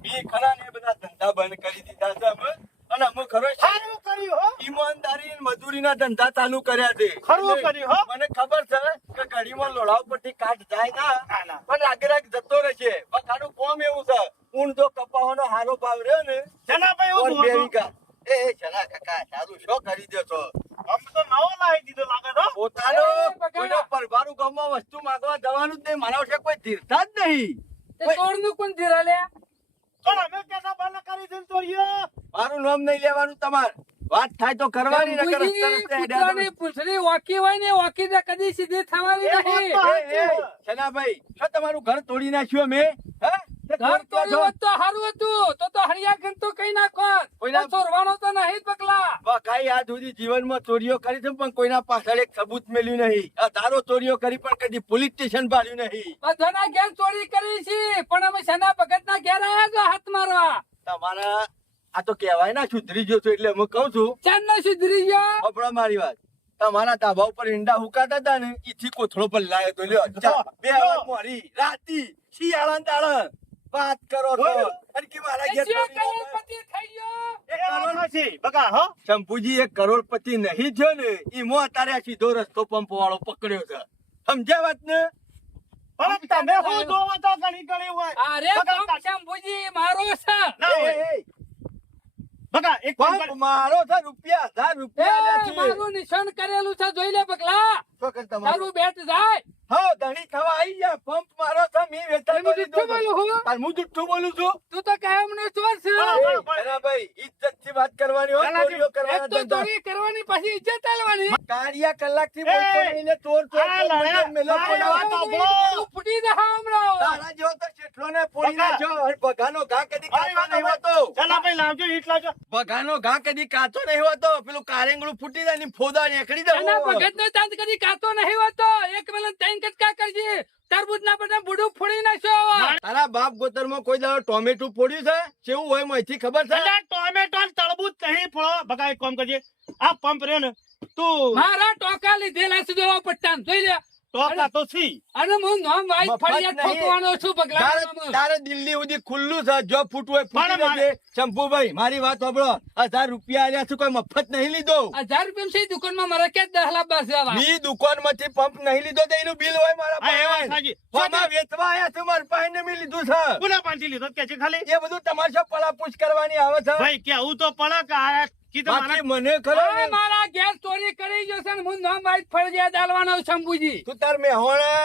બી ખરા ને એ બધા ધંધા બંધ કરી દીધા છે અમે. અને અમે ખરો સારું કર્યું હો ઈમાનદારી અને મજૂરીના ધંધા ચાલુ કર્યા છે. ખરું એટલે કર્યું હો. મને ખબર છે કે ઘડીમાં લોઢાવ પરથી કાટ જાય ના, ના ના. પણ રાગે જતો રહેશે. બકાનું કોમ એવું છે ઊંડ જો કપાવાનો હારો ભાવ રહ્યો ને જનાભાઈ ઓર હું 2 બોલું વીઘા. એ જના કાકા સારું શું કરી દો છો આમ તો નવો લાવી દીધો લાગે તો પોતાનો અરે બકા. કોઈનો પરભારું ગામમાં વસ્તુ માંગવા જવાનું જ નહીં. મારા વિશે કોઈ ધીરતા જ નહીં. તે તોડનું કોણ ધીરા લે પણ અમે કેસા બંધ કરી છે ને ચોરીઓ મારું નામ નહીં લેવાનું તમાર. વાત થાય તો કરવાની નકર રસ્તે રસ્તે હેડ્યા પુત્રની પૂંછડી વાકી હોય ને વાકી તો કદી સીધી થવાની એ વાત નહીં તો એ, એ, શનાભાઈ, શું તમારું ઘર તોડી નાખ્યું અમે? હે? તે ઘર કોણ કહો છો? તોડ્યું હોત તો સારું હતું તો હરિયા ખંડ તો કઈ નાખોત કોઈના- પણ ચોરવાનો તો નહીં જ પગલા બકાઈ આ સુધી જીવનમાં ચોરીઓ કરી છે પણ કોઈના પાછળ એક સબૂત મેલ્યું નહીં. આ તારો ચોરીઓ કરી પણ કદી પોલીસ સ્ટેશન ભાડ્યું નહીં. બધાના ઘેર ચોરી કરી છે પણ અમે સેના ભગત ના ઘેર આયા છો હાથ મારવા તમારા આ તો કહેવાય ના સુધરી ગયો છું એટલે હું કહું છું ચાંદ નો સુધરી ગયો અપડા મારી વાત. તમારા તાબા ઉપર ઈંડા હુકાતા હતા ને ઈથી કોથળો પર લાયો તો લ્યો ચા, 2 વાર મોરી રાતી શિયાળા દાડા વાત કરો છો અને કે મારા ઘેર જે ચોરી ના થાય. કરોડપતિ થઈ ગયો એ કરોડ નથી બકા હો શંભુજી એક કરોડપતિ નહીં થયો ને ઈમો અત્યારે આ સીધો રસ્તો પંપ વાળો પકડ્યો છે. સમજ્યા વાત ને? પણ તમે હું જોવો તો ઘણી ઘણી હોય અરે બકા, પંપ શંભુજી મારો છે ના એ, હોય એ, બકા એક કામ પંપ કર. મારો છે રૂપિયા 1000 રૂપિયા લે એ, છે. મારું નિશાન કરેલું છે જોઈ લે પગલા શું કર તમારું? તારું બેટ જાય હા ધણી થવા આવી ગયા. પંપ મારો છે મી વેચાતો હું લીધો જુઠ્ઠું બોલું હું? તાર હું જુઠ્ઠું બોલું છું? તું તો કાયમ નો ચોર છે ભાઈ ઇજ્જતથી વાત કરવાની હોય, પેલા ચોરીઓ કરવાના એક તો ધંધા. ચોરી કરવાની પછી ઇજ્જત આલવાની કાળિયા કલાકથી એ, બોલતો નહીં ને ચોર ચોર આ ચોર લડ્યા, મેલો આ બોલાવા. વાત સાંભળો. ફૂટી દે હમણાં તારા જેવો તો શેઠલોને પોડી બકા. નાખ્યો અને ભગાનો ઘા કદી મારી કાચો વાત નહીં સાંભળો. હોતો. જનાભાઈ લાવજો ઈટ લાવજો ભગાનો ઘા કદી કાચો નહીં હોતો. પેલું કારેંગળું ફૂટી જાય ને ફોદા નીકળી જાય. એના ભગત નો ચાંદ કદી કાતો નહીં હોતો એક વેલા ત્રણ કટકા કરજે તરબૂચ ના બધા બુડું ફોડી નાખ્યો તારા બાપ ગોતરમાં કોઈ દાડો ટોમેટું ફોડ્યું છે? કેવું હોય માહિતી ખબર છે? એટલે ટોમેટો ને તરબૂચ નહીં ફળો બકા એક કામ કરજે આ પંપ રહ્યો ને તું મારા ટોકા લીધેલા છે જોવા પટ્ટાન જોઈ લે ટોકા તો છી અને હું નોમ વાઈટ મફત ફળિયા નહીં. ઠોકવાનો છું પગલા તારે દિલ્હી સુધી ખુલ્લું છે. જો ફૂટવું હોય ફૂટી પણ જજે. શંભુભાઈ મારી વાત સાંભળો. 1000 રૂપિયા આલ્યા છે, કોઈ મફત નહીં લીધો. 1000 રૂપિયા છે દુકાનમાં મારા ક્યાં 10 લાખ બસ આવા મી દુકાનમાંથી પંપ નહીં લીધો તો એનું બિલ હોય મારા હા, એ વાત પાસે. સાચી. આમાં વેચવા આયા છે મારા પાસે ને મેં લીધું છે. કોના પાંચી લીધો કે છે ખાલી એ બધું તમારે શું પલાપૂછ કરવાની આવે છે? ભાઈ કેવું તો પડે કે આ કીધું બાકી મારા મને ખરો આ ને, મારા ઘેર ચોરી કરી ગયો છે ને હું નોમ વાઈટ ફળિયા દાલવાનો શંભુજી તું તાર મેહોણા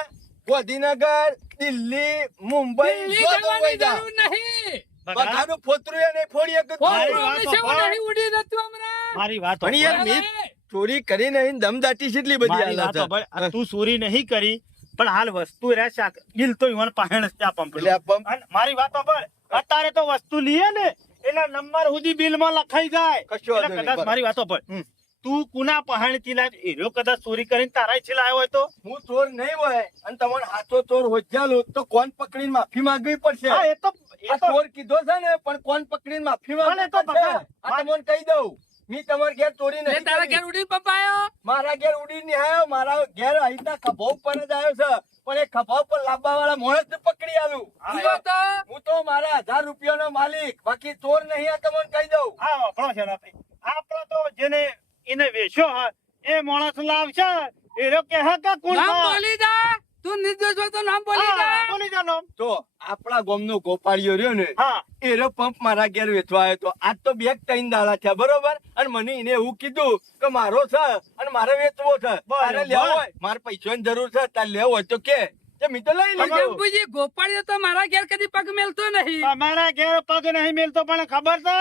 ગાંધીનગર દિલ્હી મુંબઈ દિલ્હી જો તો જવાની વઈ જા. જરૂર નહીં બકા, બધાનું ફોતરું એ નહીં ફોડી શકે. મારી ફોન વાત હંમેશા સાંભળ. નહીં ઉડી જતું હમણાં મારી વાત પણ યાર સાંભળ. મેં ચોરી કરી નહીં દમદાટી છે એટલી બધી મારી વાત હાલત છે. સાંભળ. આ તું ચોરી નહીં કરી પણ હાલ વસ્તુ રહ્યા શાક બિલ તો ઈવન પાહેણ છે આ પંપ એટલે આ પંપ અને મારી વાત સાંભળ અત્યારે તો વસ્તુ લીએ ને એના નંબર સુધી બિલમાં લખાઈ જાય કશો વાંધો એટલે નહીં, કદાચ બસ. મારી વાતો પર હમ. તું કુના પહાણ થી લાવ એરો કદાચ ચોરી કરીને તારા થી લાવ્યો હોય તો હું ચોર નહીં હોય અને તમારો હાથો ચોર હોજાલો તો કોણ પકડીને માફી માંગવી પડશે. હા એ તો આ ચોર કીધો છે ને પણ કોણ પકડીને માફી પણ માંગવી એ તો પડશે. બકા, આ તમને કહી દઉં મી તમારા ઘેર ચોરી લે નથી તારા કરી. ઘેર ઉડી પપાયો મારા ઘેર ઉડીને આવ્યો. મારા ઘેર અહીંના ખભા ઉપર જ આવ્યો છે પણ એ ખભા ઉપર લાંબા વાળા માણસ ને પકડી આલું. જુઓ તો હું તો મારા 1000 રૂપિયાનો માલિક, બાકી ચોર નહીં. આ તમને કહી દઉં. હા આપણો છે ને આપણો તો જેને એને વેચ્યો હા એ માણસ લાવશે એરો કે હા કે કોણ નામ હા? બોલી જા તું નિર્દોષ હોય તો નામ બોલી હા, જા બોલી જા નામ. તો આપણા ગામનો ગોપાળિયો રહ્યો ને હા એરો પંપ મારા ઘેર વેચવા આવ્યો તો આજ તો 2-3 દાડા થયા બરોબર. અને મને એને એવું કીધું કે મારો છે અને મારે વેચવો છે. તારે લેવો હોય, મારે પૈસાની જરૂર છે, તારે લેવો હોય તો કે મેં તો લઈ લીધો. શંભુજી ગોપાળિયો તો મારા ઘેર કદી પગ મેલતો નહીં તમારા ઘેર પગ નહીં મેલતો પણ ખબર છે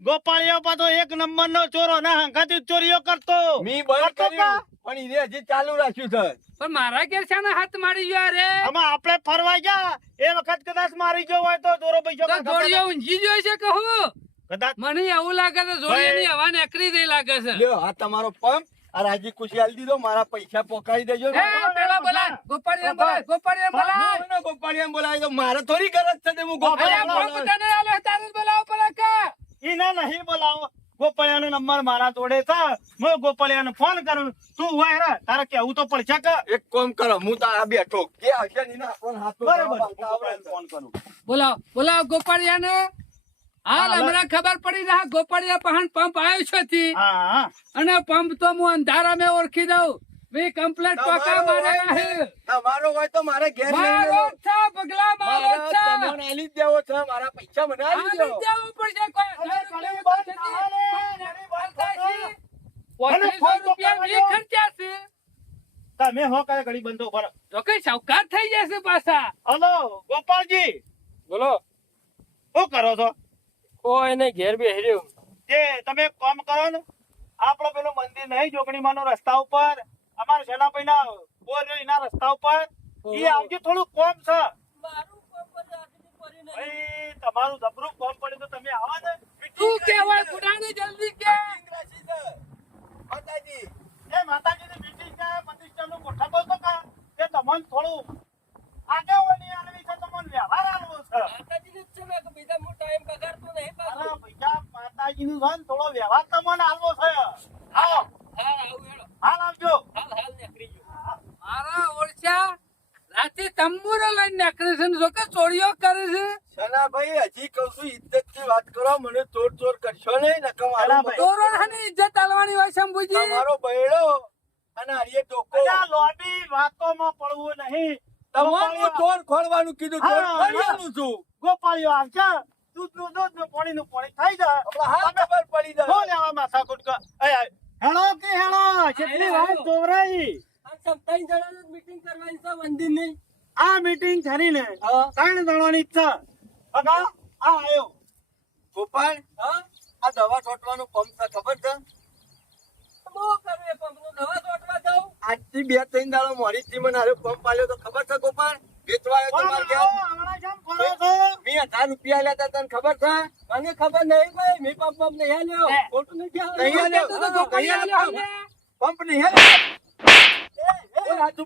ગોપાળિયો પાછો એક નંબર નો ચોરો ના હંગાથી ચોરીઓ કરતો મી બંધ કરતો કર્યું. પણ એને હજી ચાલુ રાખ્યું છે. પણ મારા ઘેર છે ને હાથ મારી ગયો રે આમાં આપણે ફરવા ગયા એ વખત કદાચ મારી ગયો હોય તો દોરો પૈસો તો જોડીઓ ઊંઘી ગયો છે કહું કદાચ મને એવું લાગે છે જોડીની હવા નીકળી રહી લાગે છે લ્યો આ તમારો પંપ આ રાજી ખુશી આલી દીધો, મારા પૈસા પોકાડી દેજો. એ પેલા બોલાય ગોપાળિયા બોલાય ગોપાળિયા બોલાવી દો, મારે થોડી ગરજ છે તે હું ગોપાળિયા અરે બોલાવું. તને આલે તારે જ બોલાવો પડે કે ઈને નહીં બોલાવો. ગોપાળિયાનો નંબર મારા જોડે છે. હું ગોપાળિયાને ફોન કરું. તું હોય રે તારે કેવું તો પડશે કે એક કામ કરો, હું તો આ બેઠો કે હશે ને એના આપણને હાથો બરાબર જવાબ હું આપતા આવડે ગોપાળિયાને ફોન કરું. બોલાવો ગોપાળિયાને હાલ હમણાં ખબર પડી રહ્યા ગોપાળિયા પહાણ પંપ આવ્યો છે થી હા હા અને પંપ તો હું અંધારા મેં ઓળખી દઉં વી કમ્પ્લેટ ટોકા મારેલા છે તમારો હોય તો મારે ઘેર લઈને મારો આવો. છે પગલા મારો મારા છે તમને આલી જ દેવો છે, મારા પૈસા મને આલી આલી દેવો. દેવું પડશે કોઈ અરે, ઘણી વાત ચાલે. ₹2500 વી ખર્ચ્યા છે તમે હો કાય ઘડી બંધો ભરો. તો કઈ સાવકાર થઈ જશે પાછા હલો ગોપાલજી, બોલો શું કરો છો? કોઈ નહીં, ઘેર બેહી રહ્યો. જે તમે એક કામ કરો ને, આપણો પેલું મંદિર નહીં જોગણીમાનું રસ્તા ઉપર અમારા સેનાભાઈના બોર રહ્યો એના રસ્તા ઉપર ઈ આવજો, થોડું કોમ છે. ભાઈ તમારું જબરું કોમ પડ્યું તો તમે આવો ને. તું કેવાય ગુડાને જલ્દી કે રાશિ છે. માતાજી એ માતાજીની મીટિંગ છે, પ્રતિષ્ઠાનું ગોઠવો તો કા કે તમને થોડું આગેવાની આલવી છે, તમને વ્યવહાર આલવો છે. માતાજીને જ છે ને, કે બીજા હું ટાઈમ બગાડતો નહીં પાછો. અરે ભૈયા માતાજીનું છે ને, થોડો વ્યવહાર તમને આલવો છે. આવો હા, આવું હેડો. હાલ આવજો. હાલ નીકળી ગયો. મારા ઓળખ્યા રાતે તંબુરો લઈને નીકળે છે ને જો કે ચોરીઓ કરે છે સનાભાઈ હજી કહું છું, ઇજ્જતથી વાત કરો, મને ચોર કરશો નહીં, નકર મારો સનાભાઈ. ચોરોની ઇજ્જત આલવાની હોય શંભુજી તમારો બૈડો અને હરિયે ટોકો. અલ્યા લોબી વાતોમાં પડવું નહીં. તમારું ચોર ખોલવાનું કીધું, ચોર હા, ખોલવાનું છું. ગોપાળીઓ આવશે, દૂધનું દૂધ ને પાણીનું પાણી થઈ જાય. હમણાં હાલ ખબર પડી જાય. શું લેવા માથાકૂટ કર? એ, એ, હેળો કે હેળો, કેટલી વાત જોવરાઈ. આ સમ ત્રણ જણાની મીટિંગ કરવાની છે મંદિરની. આ મીટિંગ થઈને હા. 3 જણાની જ છે. બકા, આ આયો. ગોપાલ, આ દવા છોટવાનું પંપ છે, ખબર છે? બહુ કરવું એ પંપનું, દવા છોટવા જાઉં. આજથી 2-3 દાડો મોડીથી મને હારે પંપ આલ્યો તો ખબર છે ગોપાલ? વેચવા આવ્યો તો મારે ઘેર. હમણાં કેમ ફરો છો? મેં 1000 રૂપિયા આલ્યા હતા, તને ખબર છે? મને ખબર નહીં ભાઈ, મેં પંપ નહીં આલ્યો. હે. ખોટું નહીં કહેવાનું. નહીં આલ્યો. તું તો ગોપાળિયા નહીં આલ્યો. આલ્યો પંપ નહીં આલ્યો. એ રાજુ,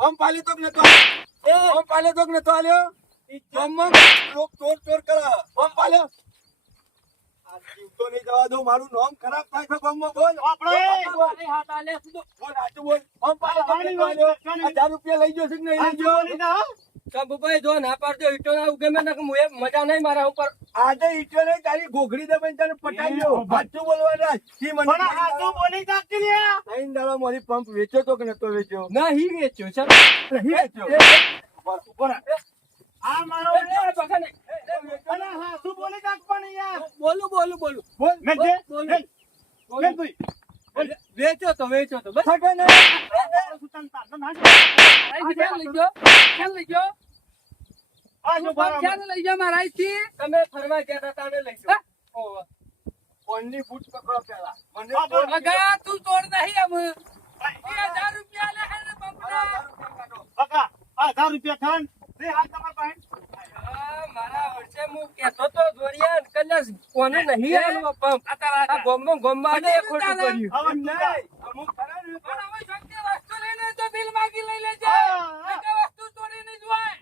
પંપ આલ્યો તો કે નતો આલ્યો? પંપ આલ્યો તો કે નતો આલ્યો? પંપમાં લોક ચોર કરે. પંપ આલ્યો. આ જીવતો નહીં જવા દઉં, મારું નામ ખરાબ થાય છે પંપમાં. બોલ આપણે બોલ. હાથ આલે છે તો. બોલ રાજુ, બોલ. પંપ આલ્યો તો કે નતો આલ્યો? 1000 રૂપિયા લઈ ગયો છે કે નહીં લઈ ગયો? બોલી ના, હો. શંભુભાઈ જો ના પાડજો, ઈટો ના ઉગે મેં નકર મુએ મજા નહીં મારા ઉપર. આજે ઈચ્છો નહીં, તારી ઘોઘડી દબાઈને તને પટાવ્યો. સાચું બોલવાનું આજથી મને પણ આ તો બોલી નાખતી લે. ત્રણ દાડા મારી પંપ વેચ્યો તો કે નતો વેચ્યો? નહીં વેચ્યો છે. નહીં વેચ્યો. ઉપર આ. આ મારો એ બકા નહીં. અલા, હા, શું બોલી નાખવાની યાર? બોલું બોલ, મેં દે. બોલ. મેં ભાઈ. વેચ્યો તો બસ. સગે નહીં. શું તને તારનો ના મારા ક્યાં લઈ ગયો ક્યાં લઈ ગયો આ શું ફરવા ક્યાં લઈ ગયો મારા અહીંથી? તમે ફરવા ગયા હતા તાને લઈ જાઓ. હા? ઓહો. ફોનની બૂટ પકડો પેલા. મને હા, બોલ. અગા તું ચોર નહીં આમ 1000 રૂપિયા લે હે ને બાપરા. બકા, આ 1000 રૂપિયા ખાન દે હાલ તમાર પાસે. આ મારા વર્ષે હું કહેતો તો જોરિયા કદાચ કોને નહીં આલવો પંપ. આ તારા આ ગોમમાં આને ખોટું કર્યું. હવે નહીં. અમુક ખરા ને પણ હવે શક્તિ વસ્તુ લઈને તો બિલ માગી લઈ લેજે હા. એટલે વસ્તુ ચોરી નહીં જોય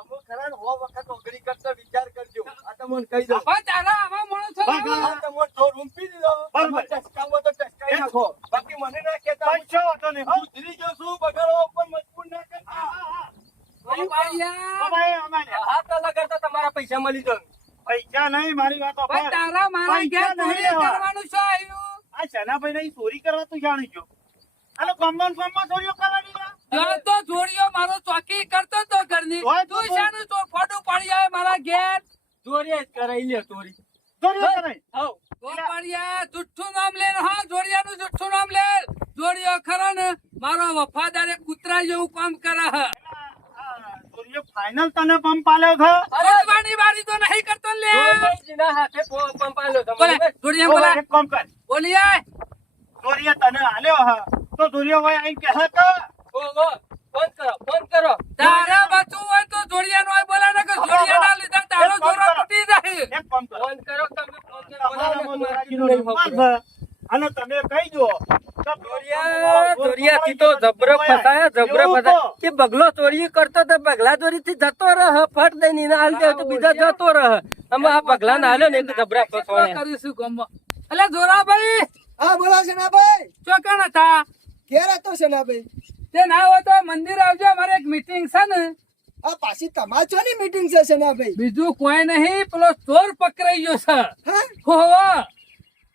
અમુક ખરા ને 100 વખત ઓગળી કરતા વિચાર કરજો. આ તમને કહી દઉં. હવે તારા આવા માણસો બકા. આ તમને ચોર ઊંપી દીધો. બરાબર. તમારે ટચકાવો તો ટચકાઈ નાખો. બાકી મને ના કહેતા. પૈસો હતો નહીં, હો. સુધરી ગયો છું, બગાડવા ઉપર મજબૂર ના કરતા. ભાઈ બાબા, એ અમારે. હાથ ના લગાડતા તમારા પૈસા મળી જાય. પૈસા નહીં, મારી વાત સાંભળ. તારા મારા પૈસા ઘેર નહીં ચોરી લેવા. કરવાનું છે આવ્યું આ શેનાભાઈ ની ચોરી કરવા તું જાણી ગયો. આનો કોમ્બાઉન્ડ ફોર્મમાં ચોરીઓ કરવાની છે? જો તો જોડિયો મારો ચોકી કરતો તો ઘરની તોય તો તું શાનું તો ફોટો પાડી આવે મારા ઘેર ચોરી જ કરાઈ લે ચોરી. ચોરીઓ કરાય. હઉ. ગોપાળિયા જુઠ્ઠું નામ લે હા જોડિયાનું જુઠ્ઠું નામ લે જોડિયો ખરો ને મારો વફાદાર એક કૂતરા જેવું કામ કરે હે આ ચોરીઓ ફાઇનલ તને પંપ આલ્યો છે? છોડવાની વારી તો નહીં કરતો લે જોરભાઈજીના હાથે પંપ આલ્યો બોલે તમારે. જોડિયા બોલા એક કામ કર. બોલી આય ચોરીએ તને આલ્યો હા, તો ધોરિયો ભાઈ આઈને કહે કે ફોન કરો તારે બચવું હોય તો જોડિયાનો હોય બોલે ને કે જોડિયાના લીધે તારો જોરો તૂટી જાય. એક કામ કરો ફોન કરો તમે ફોન કરો. તમારા મોરાજીનો નંબર છે. અને તમે કહી દો ચોરિયા થી તો જબરો ફસાયા જબરો ફસાયા કે બગલો ચોરી કરતો તો બગલા ચોરી થી જતો રહ ફટ દઈને એને હાલ દે તો બીજા જતો રહ આમાં આ બગલા ના હાલ્યો ને એક જબરા ફસવાયા. કરીશું ગામમાં. અલે જોરાભાઈ હા બોલો શેનાભાઈ ચોકણ હતા. ઘેર હતો શેનાભાઈ તે ના હોય તો મંદિર આવજો, અમારે એક મીટિંગ છે ને. આ પાછી તમારી મીટિંગ છે શેનાભાઈ બીજું કોઈ નહીં, પેલો ચોર પકડાઈ ગયો છે. હા હોવા.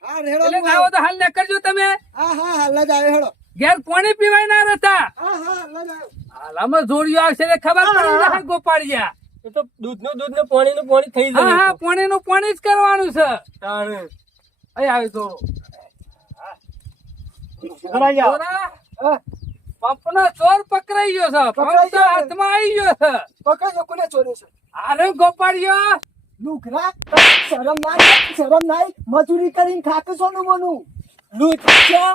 હા રેડો એટલે ના હોય તો હાલ નીકળજો તમે. હા હા હાલ જ આવ્યો હેડો ઘેર પાણી પીવાય ના રહેતા. હા હા હાલ જ આવ્યો હાલામાં જોડિયો આવશે એટલે ખબર પડી જાય ગોપાળિયા. એ તો દૂધનું દૂધ ને પાણીનું પાણી થઈ હા જાય. હા, પાણીનું પાણી જ કરવાનું છે. તાણે. અહીં આવી તો કરાઈ આવો. જોરા, હા પંપનો ચોર પકડાઈ ગયો છે. પકડાઈ પંપ તો ગયો છે. હાથમાં આવી ગયો છે. પકડજો કોને ચોર્યો છે અરે ગોપાળિયો, લુગરા શરમ નાઈ મજૂરી કરીને ખાતું સોનું મનું લુચ્ચા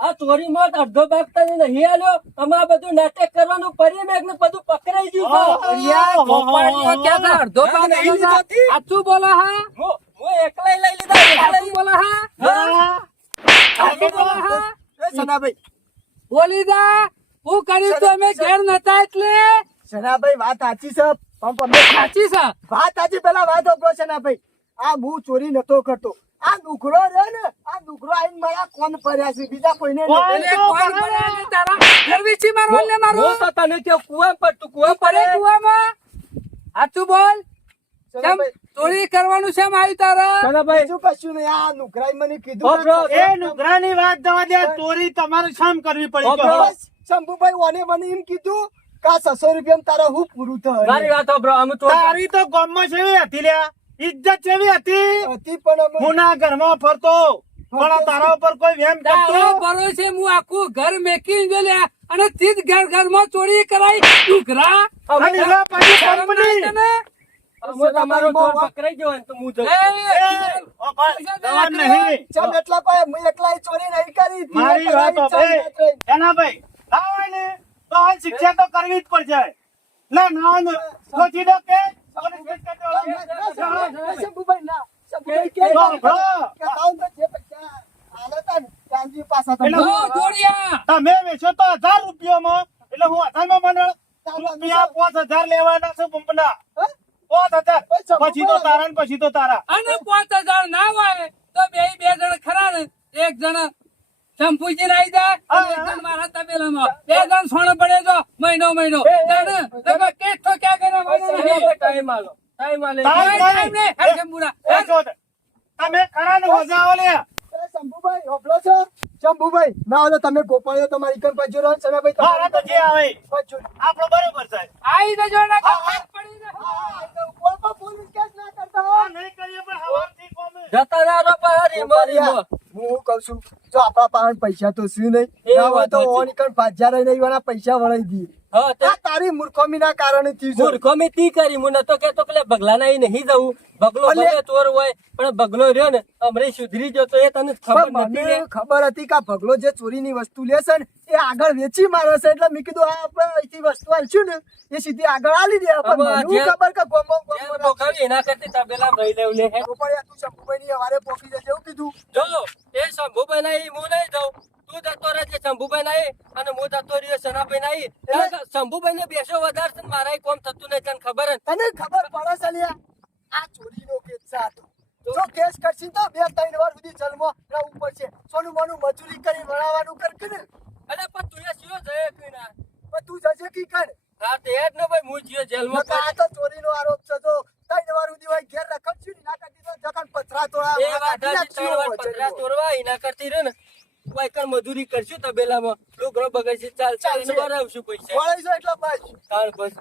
આ ચોરીમાં તો અડધો ભાગ તને નહીં આલ્યો. આમાં બધું નાટક કરવાનું પડી મેં ને બધું પકડાઈ ગયું છે. યાર, ગોપાળિયો ક્યાં છે? અડધો ભાગ નહીં આલો છે. લીધોથી. સાચું બોલો હા? હું એકલાય લઈ લીધા સાચું બોલો હા? સાચું બોલો હા? એ સનાભાઈ બોલી દા. હું કર્યું તો અમે ઘેર નતા એટલે સનાભાઈ વાત સાચી છે પણ અમે સાચી છે. વાત સાચી પેલા વાત આપો સનાભાઈ આ હું ચોરી નતો કરતો આ નુકરો રે ને આ નુકરો આઈને મારા કોણ પડ્યા છે બીજા કોઈને નહીં. એટલે કોઈ પડે નહીં તારા ઘર વીછી મારવા ને મારું. હું તો તને કે કુવા પર તું કુવા પડે પડે કુવામાં. સાચું બોલ. કેમ સનાભાઈ ચોરી કરવાનું છે આવ્યું તારા? સનાભાઈ બીજું કશું નહીં આ નુકરાઈ મને કીધું હોભળો. ને. એ નુકરાની વાત જવા દે, ચોરી તમારે શામ કરવી પડી હોભળો. કહો. બસ શંભુભાઈ ઓને મને એમ કીધું કે આ 600 રૂપિયા તારા હું પૂરું મારી થાય વાત હોભળો. અમે તો તારી તો ગામમાં જેવી હતી લ્યા, ઇજ્જત જેવી હતી. હતી પણ અમે હું ના ઘરમાં ફરતો પણ તારા ઉપર કોઈ વેમ તારા કરતો. ભરોસે હું આખું ઘર મેકીને ગયેલા અને તીજ ઘરમાં ચોરી કરાઈ. ડુકરા. અને એવા પાછી શરમ કંપની. ના તને? અમે તમારો ચોર પકડાઈ ગયો ને તો હું જઉં. એ, ઓ ભાઈ, જવાન નહીં. ચમ એટલા કોઈ હું એકલાય ચોરી નહીં કરી મારી વાત ધીરે હવે કરાવી, ચમ એના ભાઈ ના હોય ને તો આ શિક્ષા તો કરવી જ પડશે. ના ના ને સોચી દો કે પોલીસ કેસ કરી દેવાનો. ના, શંભુભાઈ ના શંભુભાઈ કે જો, જો. કે તાવ તો જે પૈસા આલે તા ને ત્યાંથી પાછા તમે એટલે ઓ, જોડિયા. તમે વેચો તો 1000 રૂપિયામાં એટલે હું 1000 માં મંડળ રૂપિયા 5000 લેવાના છે પંપના. હા? 5000 પછી તો તારા ને પછી તો તારા. અને 5000 ના હોય તો બે જણ ખરા ને, એક જણ શંભુજી રાઈ જાય અને એક જણ મારા તબેલામાં. બે જણ સોણ પડે તો મહિનો જાણે તમે કેટલો ક્યાં કર્યો મહિનો નહીં. ટાઈમ આલો. ટાઈમ આલે. ટાઈમ કોઈ ટાઈમ નહીં. હે શંભુરા, હે? એ જો તે. તમે ખરા ને વજાવો લે. એ શંભુભાઈ હોભળો છો શંભુભાઈ ના હોય તો તમે ગોપાળિયો તમારી કન પજો રહો શનાભાઈ મારા તો જે આવે પજો આપણો બરોબર છે. આઈ જજો ને કે વાત પડી જાય. કોઈ પણ પોલીસ કેસ ના કરતા આ નહીં કરીએ પણ હવારથી કોમે. જતા ના રહો પહાડી મારી માં. હું કહું છું જો આપણા પાસે પૈસા તો શું નહીં એ ના હોય વાત તો સાચી. ઓની કન ભાજ્યા રહી નહીં વાળા પૈસા વળાઈ દઈએ હા તે આ તારી મૂર્ખોમી ના કારણે થયું છે. મૂર્ખો મેં તી કરી. હું નતો કેતો કે બગલા ના નહીં જવું. બગલો અલે. ભલે ચોર હોય પણ બગલો રહ્યો ને અમરે સુધરી જતો એ તને ખબર પણ નથી મને ને. ખબર હતી કે આ ભગલો જે ચોરીની વસ્તુ લેશે ને એ આગળ વેચી મારે છે એટલે મેં કીધું આ આપણે અહીંથી વસ્તુ આલશું ને એ સીધી આગળ આલી દે પણ હવે મને જે- ખબર કે ગોમો જેમ ભોગાવી એના કરતી તબેલા રહી લેવું લે હે. તું શંભુભાઈ ની હવારે પોકી જશે એવું કીધું જો એ શંભુભાઈ ના હું નહીં જાઉં. તું જતો રહેજે શંભુભાઈ ના અને હું જતો રહ્યો સનાભાઈ ના. શંભુભાઈ ને બેસો વધારે છે ને મારા કોમ થતું નહીં તને ખબર જ. તને ખબર પડે છે લ્યા આ ચોરીનો કેસ છે આ તો. જો કેસ કરશી તો 2-3 વાર સુધી જન્મો રહેવું પડશે સોનું મોનું મજૂરી કરી વળાવવાનું કર કે ને અલે પણ તું એ શિયો જયો કે ના? પણ તું જજે કી કર હા તે જ ને ભાઈ હું જીયો જેલમાં નકર આ તો ચોરીનો આરોપ છે જો 3 વાર સુધી હોય ઘેર રખડશું ને ના કરતી તો જગન પથરા તોડા એ વાત સાચી. ત્રણ વાર પતરા તોડવા એના કરતી રહ્યો ને વાયકર મજૂરી કરશું તબેલામાં. છોકરો બગડશે ચાલ ચાલ એને ભરાવશું પૈસા. વળાઈ જો એટલે બસ તાર બસ